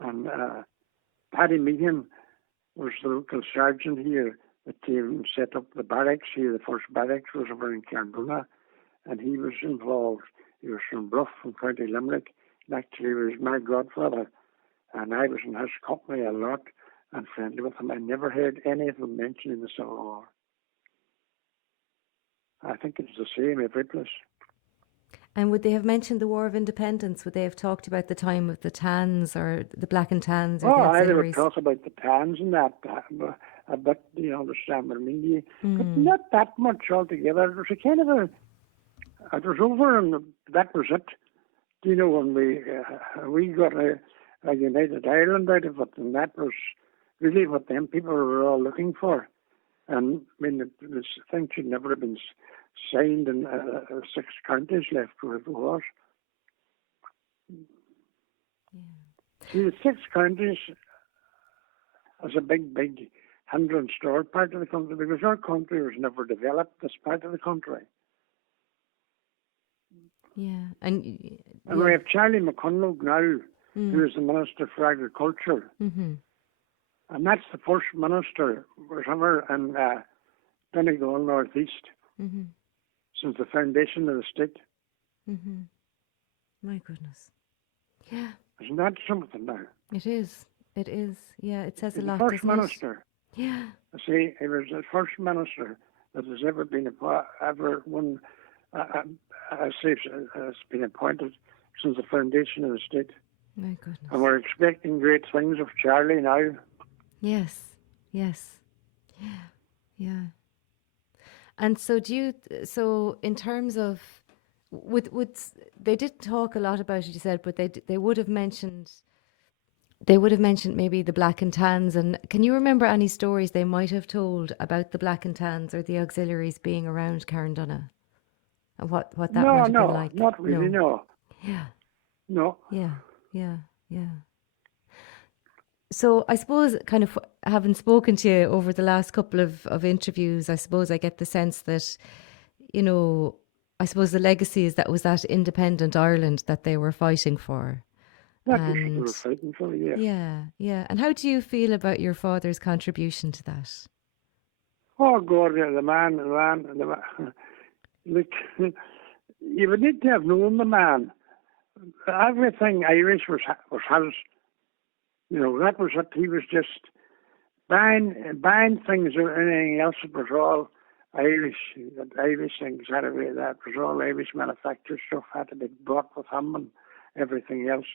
And Paddy Meehan was the local sergeant here that came and set up the barracks here. The first barracks was over in Carndonagh, and he was involved. He was from Bluff, from County Limerick, and actually he was my godfather. And I was in his company a lot and friendly with him. I never heard any of them mentioning the Civil War. I think it's the same every place. And would they have mentioned the War of Independence? Would they have talked about the time of the tans or the Black and Tans or the I would auxiliaries? talk about the tans and that, but you understand what I mean. But Mm. not that much altogether. It was a kind of it was over and that was it. You know, when we got a United Ireland out of it, and that was really what them people were all looking for. And I mean, this thing should never have been signed, and 6 counties left where it was. Yeah. See, the 6 counties is a big hindrance to our part of the country because our country was never developed, this part of the country. Yeah. And we have Charlie McConlogue now, who is the Minister for Agriculture. Mm-hmm. And that's the first minister was ever in Donegal, North East, since the foundation of the state. Mm-hmm. My goodness. Yeah. Isn't that something now? It is. It is. Yeah, it says a He's lot, the first doesn't minister. it? Yeah. See, he was the first minister that has ever been has been appointed since the foundation of the state. My goodness. And we're expecting great things of Charlie now. Yes. Yes. Yeah. Yeah. And so so in terms of, they did talk a lot about it, you said, but they would have mentioned maybe the Black and Tans. And can you remember any stories they might have told about the Black and Tans or the auxiliaries being around Carndonagh? And what that might have been like? Not really, no. Yeah. No. Yeah. Yeah. Yeah. So I suppose, kind of having spoken to you over the last couple of interviews, I suppose I get the sense that, I suppose the legacy is that was that independent Ireland that they were fighting for. That was what they were fighting for, yes. Yeah, yeah. And how do you feel about your father's contribution to that? Oh, God, yeah, the man. Look, you would need to have known the man. Everything Irish was his. That was what he was just buying things or anything else. It was all Irish. Irish things had to be, that was all Irish manufactured stuff had to be bought with him, and everything else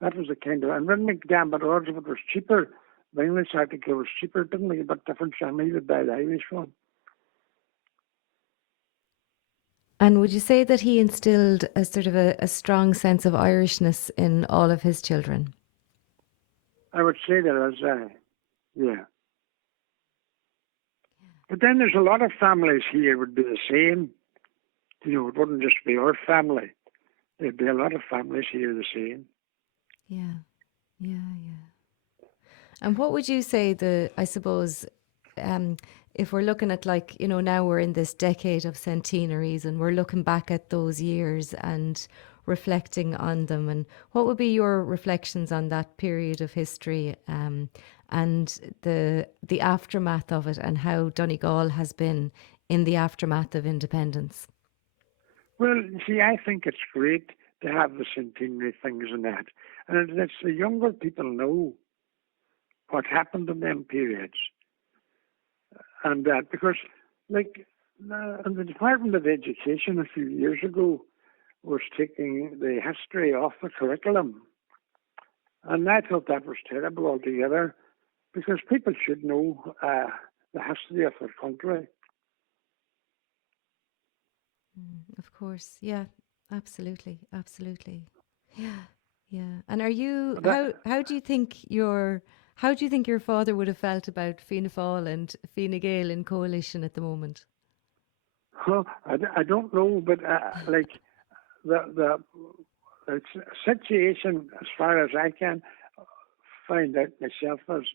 that was the kind of. And when McDambit ordered it was cheaper, the English article was cheaper, it didn't make a bit difference. I mean, he would buy the Irish one. And would you say that he instilled a sort of a strong sense of Irishness in all of his children? I would say that yeah. But then there's a lot of families here would be the same. It wouldn't just be our family. There'd be a lot of families here the same. Yeah, yeah, yeah. And what would you say I suppose, if we're looking at now we're in this decade of centenaries and we're looking back at those years and reflecting on them, and what would be your reflections on that period of history and the aftermath of it, and how Donegal has been in the aftermath of independence? Well, see, I think it's great to have the centenary things and that. And it's the younger people know what happened in them periods. And that, because, in the Department of Education a few years ago was taking the history off the curriculum. And I thought that was terrible altogether, because people should know the history of their country. Of course, yeah, absolutely, absolutely, yeah, yeah. And how do you think How do you think your father would have felt about Fianna Fáil and Fine Gael in coalition at the moment? Well, I don't know, but like the situation, as far as I can find out myself, is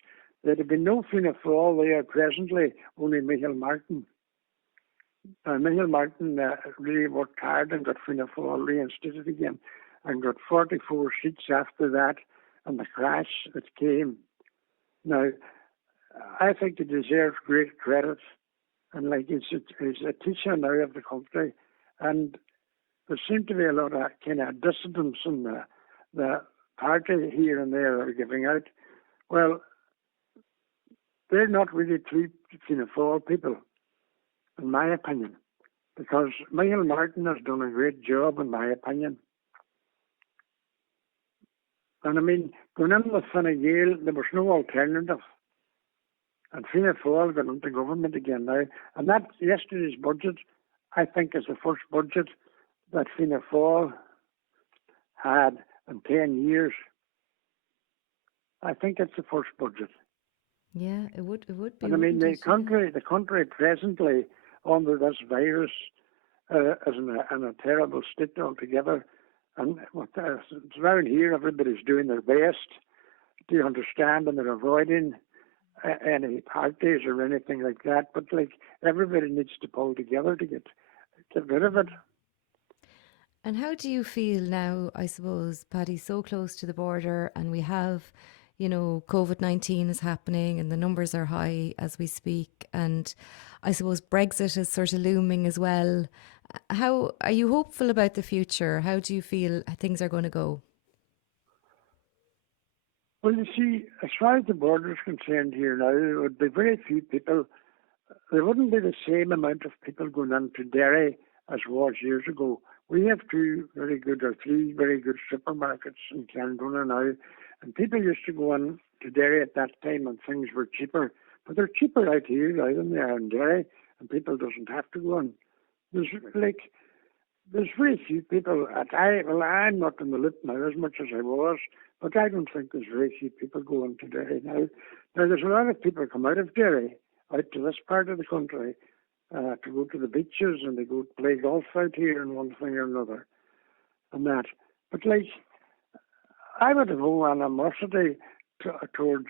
there'd have been no Fianna Fáil there presently, only Michael Martin. Michael Martin really worked hard and got Fianna Fáil reinstated again and got 44 seats after that, and the crash that came. Now, I think he deserves great credit, and like he's a teacher now of the country, and there seemed to be a lot of kind of dissidence in the party here and there are giving out. Well, they're not really true Fianna Fáil people, in my opinion, because Michael Martin has done a great job, in my opinion. And I mean, going in with Fine Gael, there was no alternative. And Fianna Fáil got into government again now. And that yesterday's budget, I think, is the first budget that Fianna Fáil had in 10 years. I think it's the first budget. Yeah, it would be. And I mean, the country presently under this virus is in a terrible state altogether. And it's around here, everybody's doing their best to understand, and they're avoiding any parties or anything like that. But like everybody needs to pull together to get rid of it. And how do you feel now, I suppose, Paddy, so close to the border, and we have, COVID-19 is happening and the numbers are high as we speak, and I suppose Brexit is sort of looming as well. How are you hopeful about the future? How do you feel things are going to go? Well, you see, as far as the border is concerned here now, there would be very few people. There wouldn't be the same amount of people going into Derry as was years ago. We have three very good supermarkets in Carndonagh now, and people used to go in to Derry at that time and things were cheaper. But they're cheaper out here now than they are in Derry, and people doesn't have to go in. There's very few people. I'm not in the loop now as much as I was, but I don't think there's very few people going to Derry now. Now, there's a lot of people come out of Derry, out to this part of the country, to go to the beaches, and they go play golf out here and one thing or another, and that. But like, I would have no animosity towards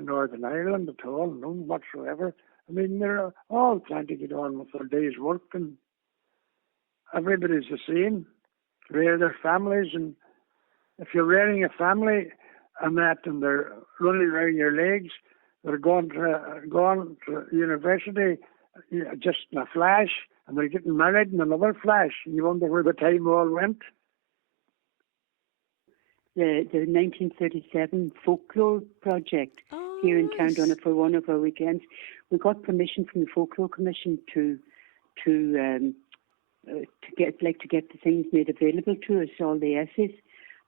Northern Ireland at all, none whatsoever. I mean, they're all trying to get on with their day's work, and everybody's the same. Rear their families, and if you're rearing a family and that, and they're running around your legs, they're gone to university just in a flash, and they're getting married in another flash, and you wonder where the time all went. The 1937 folklore project here in Carndonagh for one of our weekends. We got permission from the Folklore Commission to get the things made available to us, all the essays,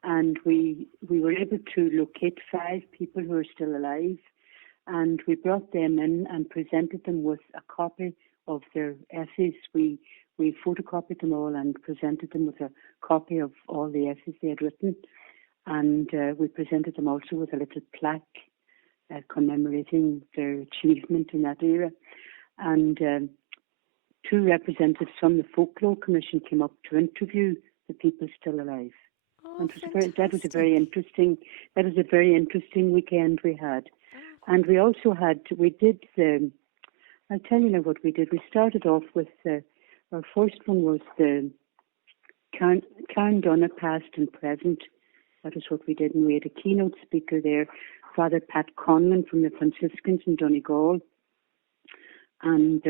and we were able to locate 5 people who are still alive, and we brought them in and presented them with a copy of their essays. We photocopied them all and presented them with a copy of all the essays they had written. And we presented them also with a little plaque commemorating their achievement in that era. And 2 representatives from the Folklore Commission came up to interview the people still alive. And that was a very interesting weekend we had. And we also I'll tell you now what we did. We started off with, our first one was the Carndonagh Past and Present. That is what we did, and we had a keynote speaker there, Father Pat Conlon from the Franciscans in Donegal. And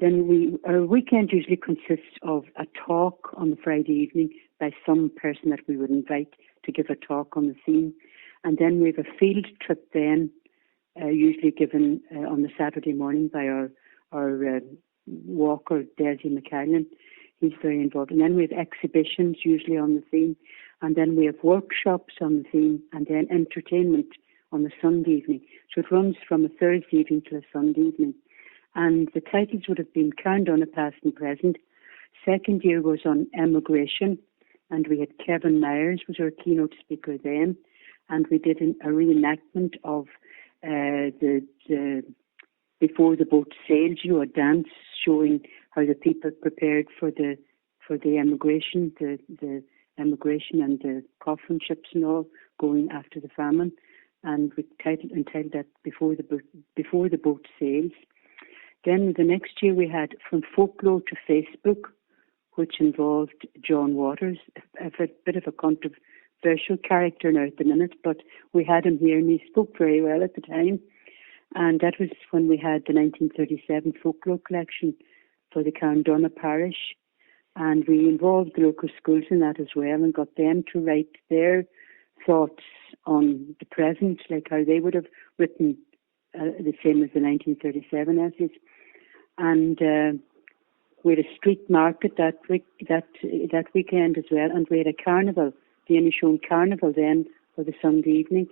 then our weekend usually consists of a talk on the Friday evening by some person that we would invite to give a talk on the theme. And then we have a field trip then, usually given on the Saturday morning by our walker, Desi McCallan. He's very involved. And then we have exhibitions usually on the theme. And then we have workshops on the theme, and then entertainment on the Sunday evening. So it runs from a Thursday evening to a Sunday evening. And the titles would have been Carndonagh Past and Present. Second year was on emigration, and we had Kevin Myers was our keynote speaker then. and we did a reenactment of the before the boat sailed, a dance showing how the people prepared for the emigration, the emigration and the coffin ships and all going after the famine, and we entitled that before the boat sails. Then the next year we had From Folklore to Facebook, which involved John Waters, a bit of a controversial character now at the minute, but we had him here and he spoke very well at the time. And that was when we had the 1937 folklore collection for the Carndonagh parish. And we involved the local schools in that as well and got them to write their thoughts on the present, like how they would have written the same as the 1937 essays. And we had a street market that weekend as well, and we had a carnival, the Inishowen Carnival then for the Sunday evening.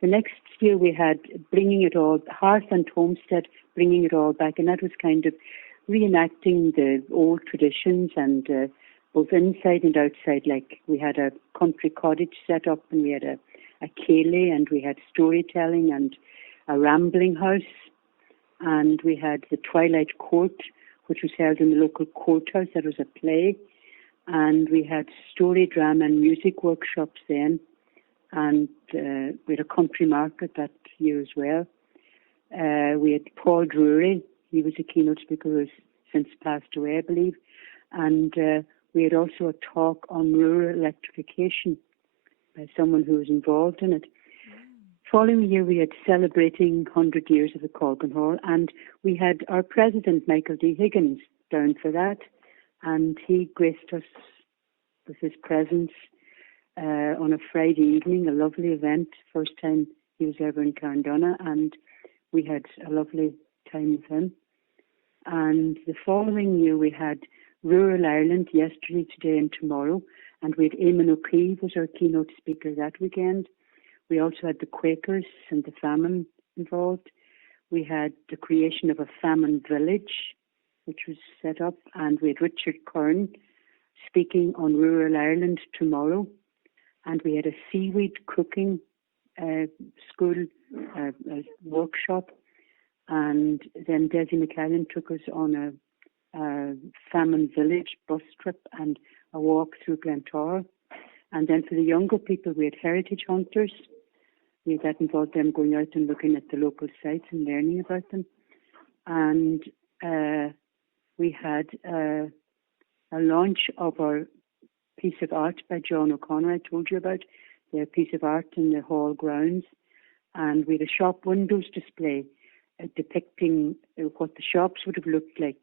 The next year we had Bringing It All, Hearth and Homestead, Bringing It All Back, and that was kind of reenacting the old traditions and both inside and outside. Like we had a country cottage set up, and we had a ceilidh, and we had storytelling and a rambling house, and we had the Twilight Court, which was held in the local courthouse. That was a play, and we had story, drama, and music workshops then. And we had a country market that year as well. We had Paul Drury, he was a keynote speaker who has since passed away, I believe. And we had also a talk on rural electrification by someone who was involved in it. Following year, we had Celebrating 100 Years of the Colgan Hall, and we had our president, Michael D. Higgins, down for that. And he graced us with his presence on a Friday evening, a lovely event, first time he was ever in Carndonagh, and we had a lovely time with him. And the following year we had Rural Ireland, Yesterday, Today and Tomorrow, and we had Eamon O'Keefe was our keynote speaker that weekend. We also had the Quakers and the famine involved. We had the creation of a famine village, which was set up, and we had Richard Kern speaking on Rural Ireland tomorrow. And we had a seaweed cooking school workshop. And then Desi McCallan took us on a famine village bus trip and a walk through Glentower. And then for the younger people, we had heritage hunters. That involved them going out and looking at the local sites and learning about them. And we had a launch of our piece of art by John O'Connor, I told you about, the piece of art in the hall grounds. And we had a shop windows display depicting what the shops would have looked like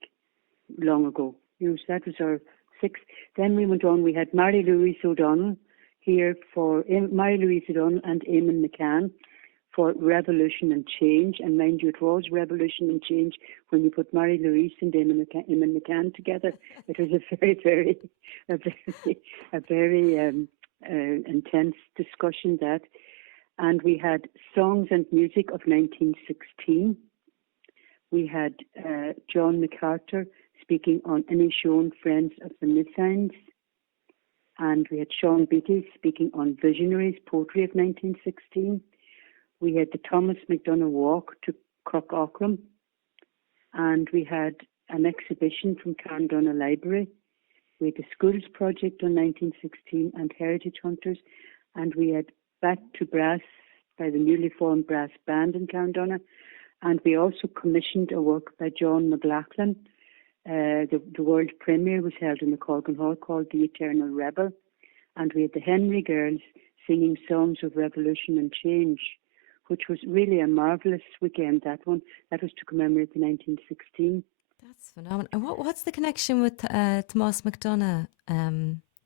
long ago. So that was our sixth. Then we went on, we had Mary Louise O'Donnell here for Mary Louise O'Donnell and Eamon McCann for Revolution and Change. And mind you, it was Revolution and Change when you put Mary Louise and Eamon McCann together. It was a very intense discussion that. And we had Songs and Music of 1916. We had John MacArthur speaking on Inishowen Friends of the Missines. And we had Sean Beattie speaking on Visionaries, Poetry of 1916. We had the Thomas McDonagh Walk to Croc Aughrim. And we had an exhibition from Carndonagh Library. We had the Schools Project on 1916 and Heritage Hunters. And we had Back to Brass by the newly formed brass band in Carndonagh. And we also commissioned a work by John McLaughlin. The world premiere was held in the Colgan Hall called The Eternal Rebel. And we had the Henry Girls singing songs of revolution and change, which was really a marvellous weekend, that one. That was to commemorate the 1916. That's phenomenal. And what's the connection with Thomas McDonagh,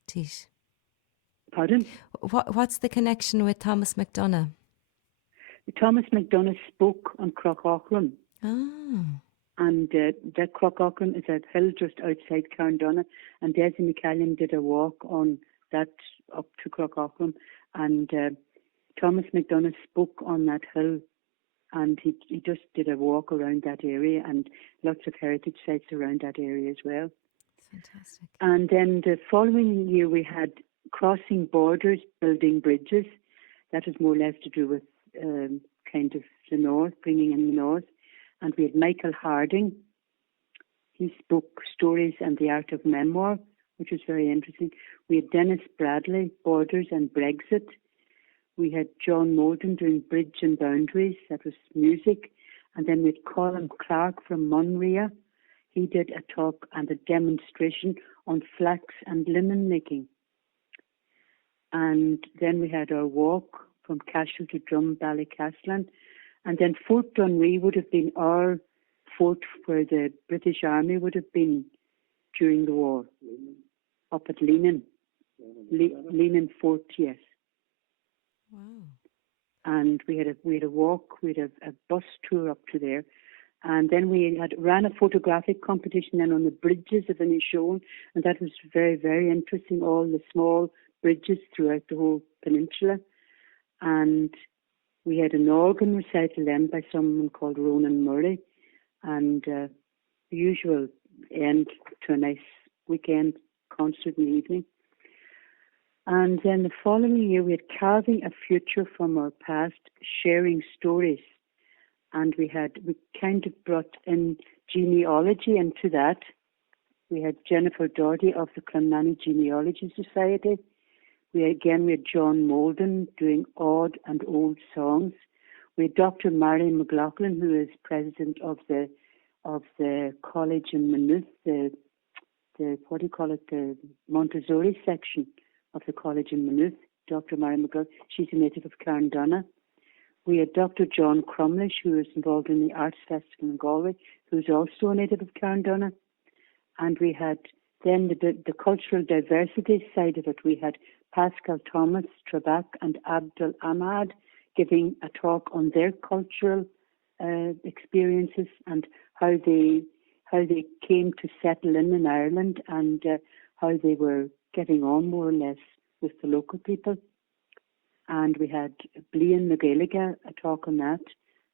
Teish? Pardon? What's the connection with Thomas McDonagh? Thomas McDonagh spoke on Croc Aughrim. Oh. And that Croc Aughrim is a hill just outside Carndonagh. And Desi McCallan did a walk on that up to Croc Aughrim. And Thomas McDonagh spoke on that hill. And he just did a walk around that area and lots of heritage sites around that area as well. Fantastic. And then the following year we had Crossing Borders, Building Bridges. That was more or less to do with kind of the North, bringing in the North. And we had Michael Harding. He spoke Stories and the Art of Memoir, which was very interesting. We had Dennis Bradley, Borders and Brexit. We had John Molden doing Bridge and Boundaries. That was music. And then we had Colin Clark from Monrea. He did a talk and a demonstration on flax and linen making. And then we had our walk from Cashel to Drum Ballycaslan. And then Fort Dunree would have been our fort where the British Army would have been during the war, up at Leanan. Leanan Fort, yes. Wow. And we had a walk, we had a bus tour up to there. And then we ran a photographic competition then on the bridges of Inishowen, and that was very, very interesting, all the small bridges throughout the whole peninsula. And we had an organ recital then by someone called Ronan Murray, and the usual end to a nice weekend concert in the evening. And then the following year we had Carving a Future from Our Past, Sharing Stories. And we kind of brought in genealogy into that. We had Jennifer Doherty of the Carndonagh Genealogy Society. We had John Molden doing odd and old songs. We had Dr. Mary McLaughlin, who is president of the college in Maynooth, the Montessori section of the college in Maynooth. Dr. Mary McLaughlin, she's a native of Carndonagh. We had Dr. John Crumlish, who is involved in the Arts Festival in Galway, who's also a native of Carndonagh. And we had then the cultural diversity side of it. We had Pascal Thomas, Trebek, and Abdul Ahmad giving a talk on their cultural experiences and how they came to settle in Ireland and how they were getting on more or less with the local people. And we had Blian McGilliga, a talk on that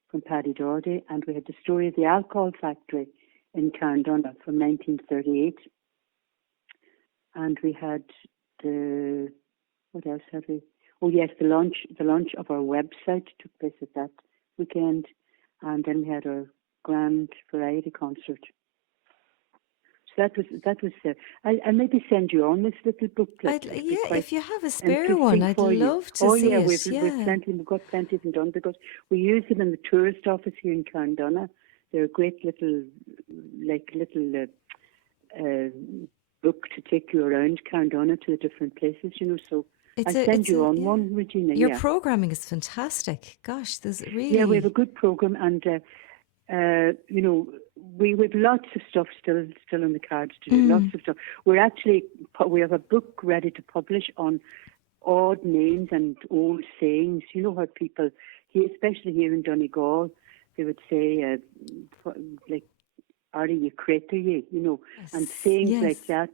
from Paddy Doherty, and we had the story of the alcohol factory in Carndonagh from 1938. And we had what else had we? Oh yes, the launch of our website took place at that weekend, and then we had our grand variety concert. So that was. I'll maybe send you on this little booklet. If you have a spare one, I'd love to see it. We've got plenty of them done because we use them in the tourist office here in Carndonagh. They're a great little book to take you around Carndonagh to the different places, So I'll send you on one, Regina. Your programming is fantastic. Gosh, there's really... Yeah, we have a good program, and we have lots of stuff still on the cards to do. Lots of stuff. We have a book ready to publish on odd names and old sayings. You know how people, especially here in Donegal, they would say "Are you crater ye?" Yes. And sayings like that.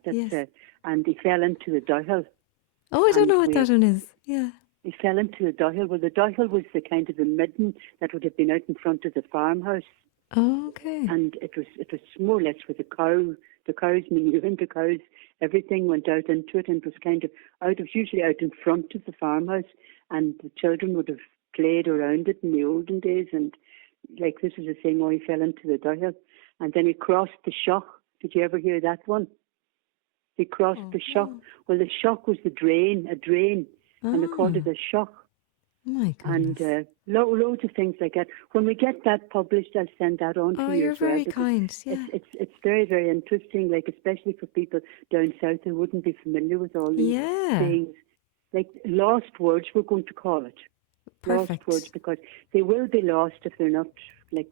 And he fell into the Donegal. Oh, I don't know what that one is. Yeah. He fell into the Donegal. Well, the Donegal was the kind of the midden that would have been out in front of the farmhouse. Oh, okay. And it was more or less with the cows manuring, the cows, everything went out into it, and it was kind of usually out in front of the farmhouse, and the children would have played around it in the olden days, and like this is a saying, he fell into the Donegal, and then he crossed the shock. Did you ever hear that one? He crossed the shock. Well, the shock was a drain, and they called it a shock. Oh my goodness. And loads of things like that. When we get that published, I'll send that on to you. Oh, you're very well, kind. Yeah. It's very, very interesting, especially for people down south who wouldn't be familiar with all these things. Like lost words, we're going to call it. Perfect. Lost words, because they will be lost if they're not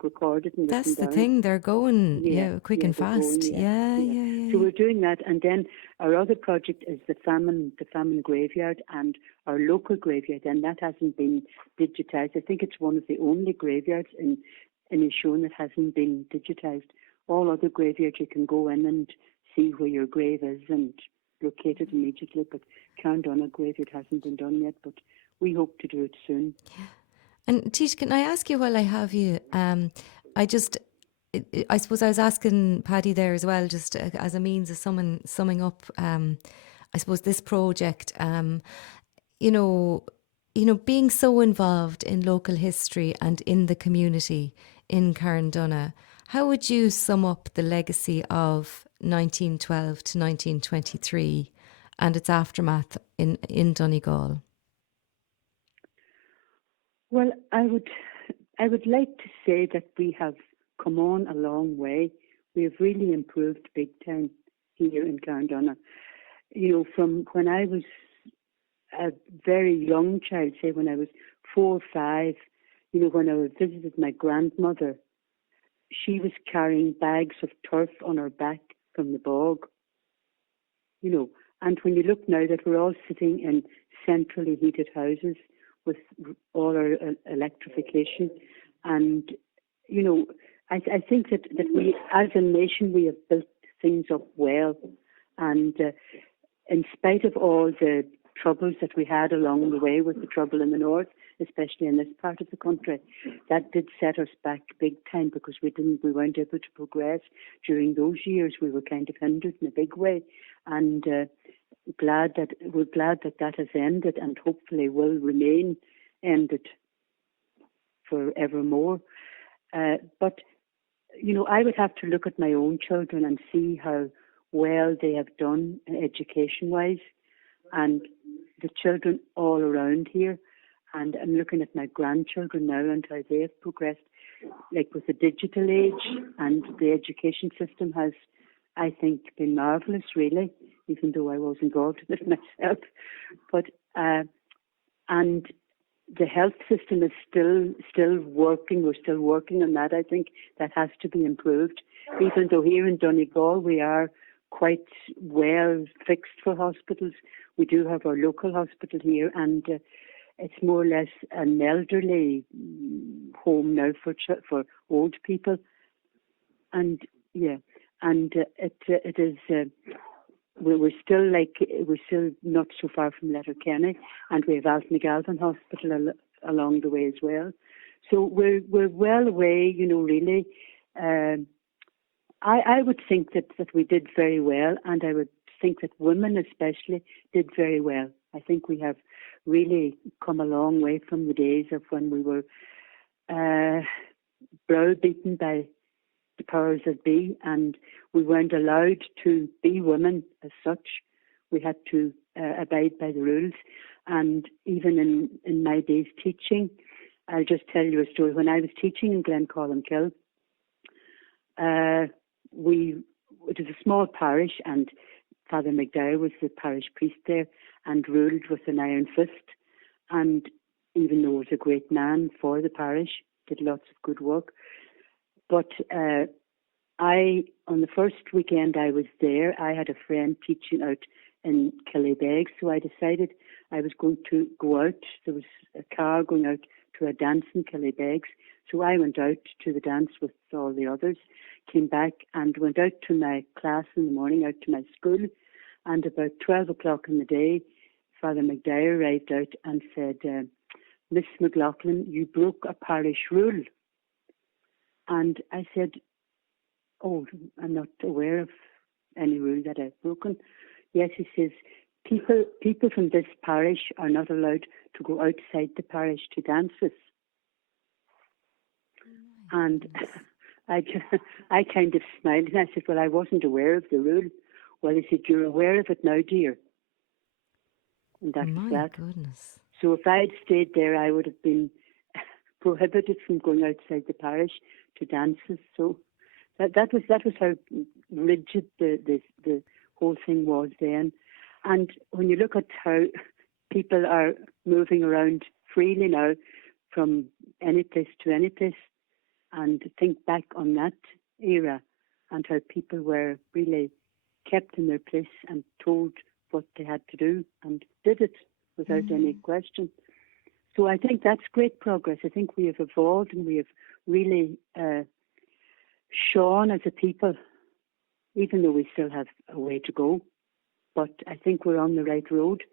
recorded and That's written the down. thing. They're going quick and fast. So we're doing that, and then our other project is the famine graveyard and our local graveyard, and that hasn't been digitized. I think it's one of the only graveyards in Inishowen that hasn't been digitized. All other graveyards you can go in and see where your grave is and locate it immediately, but Carndonagh graveyard hasn't been done yet, but we hope to do it soon. Yeah. And Teish, can I ask you while I have you, I suppose I was asking Paddy there as well, just as a means of summing up, I suppose this project, being so involved in local history and in the community in Carndonagh, how would you sum up the legacy of 1912 to 1923 and its aftermath in Donegal? Well, I would like to say that we have come on a long way. We have really improved big time here in Carndonagh. From when I was a very young child, say when I was 4 or 5, when I visited my grandmother, she was carrying bags of turf on her back from the bog. And when you look now that we're all sitting in centrally heated houses with all our electrification, and I think that we, as a nation, we have built things up well, and in spite of all the troubles that we had along the way with the trouble in the north, especially in this part of the country, that did set us back big time because we weren't able to progress during those years. We were kind of hindered in a big way, and we're glad that has ended and hopefully will remain ended forevermore. But I would have to look at my own children and see how well they have done education-wise, and the children all around here. And I'm looking at my grandchildren now and how they have progressed, like with the digital age, and the education system has, I think, been marvellous, really, even though I was involved in it myself. But and the health system is still working. We're still working on that. I think that has to be improved. Even though here in Donegal we are quite well fixed for hospitals, we do have our local hospital here, and it's more or less an elderly home now for old people. And it is. We're still not so far from Letterkenny, and we have Altnagalvan Hospital along the way as well. So we're well away, really. I would think that we did very well, and I would think that women especially did very well. I think we have really come a long way from the days of when we were browbeaten by the powers that be, and we weren't allowed to be women as such. We had to abide by the rules. And even in my days teaching, I'll just tell you a story. When I was teaching in Glencollamkill, it was a small parish, and Father McDowell was the parish priest there and ruled with an iron fist. And even though he was a great man for the parish, did lots of good work. But on the first weekend I was there, I had a friend teaching out in Killybegs, so I decided I was going to go out. There was a car going out to a dance in Killybegs, so I went out to the dance with all the others, came back and went out to my class in the morning, out to my school, and about 12 o'clock in the day, Father McDowell arrived out and said, Miss McLaughlin, you broke a parish rule. And I said, oh, I'm not aware of any rule that I've broken. Yes, he says, people from this parish are not allowed to go outside the parish to dances. And I kind of smiled and I said, well, I wasn't aware of the rule. Well, he said, you're aware of it now, dear. And that was that. Goodness. So if I had stayed there, I would have been prohibited from going outside the parish to dances. So that was how rigid the whole thing was then. And when you look at how people are moving around freely now from any place to any place, and think back on that era and how people were really kept in their place and told what they had to do and did it without any question. So I think that's great progress. I think we have evolved and we have really shone as a people, even though we still have a way to go. But I think we're on the right road.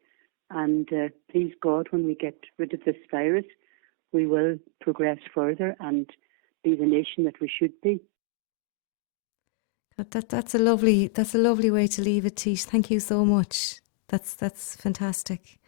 And please God, when we get rid of this virus, we will progress further and be the nation that we should be. That's a lovely way to leave it, Teish. Thank you so much. That's fantastic.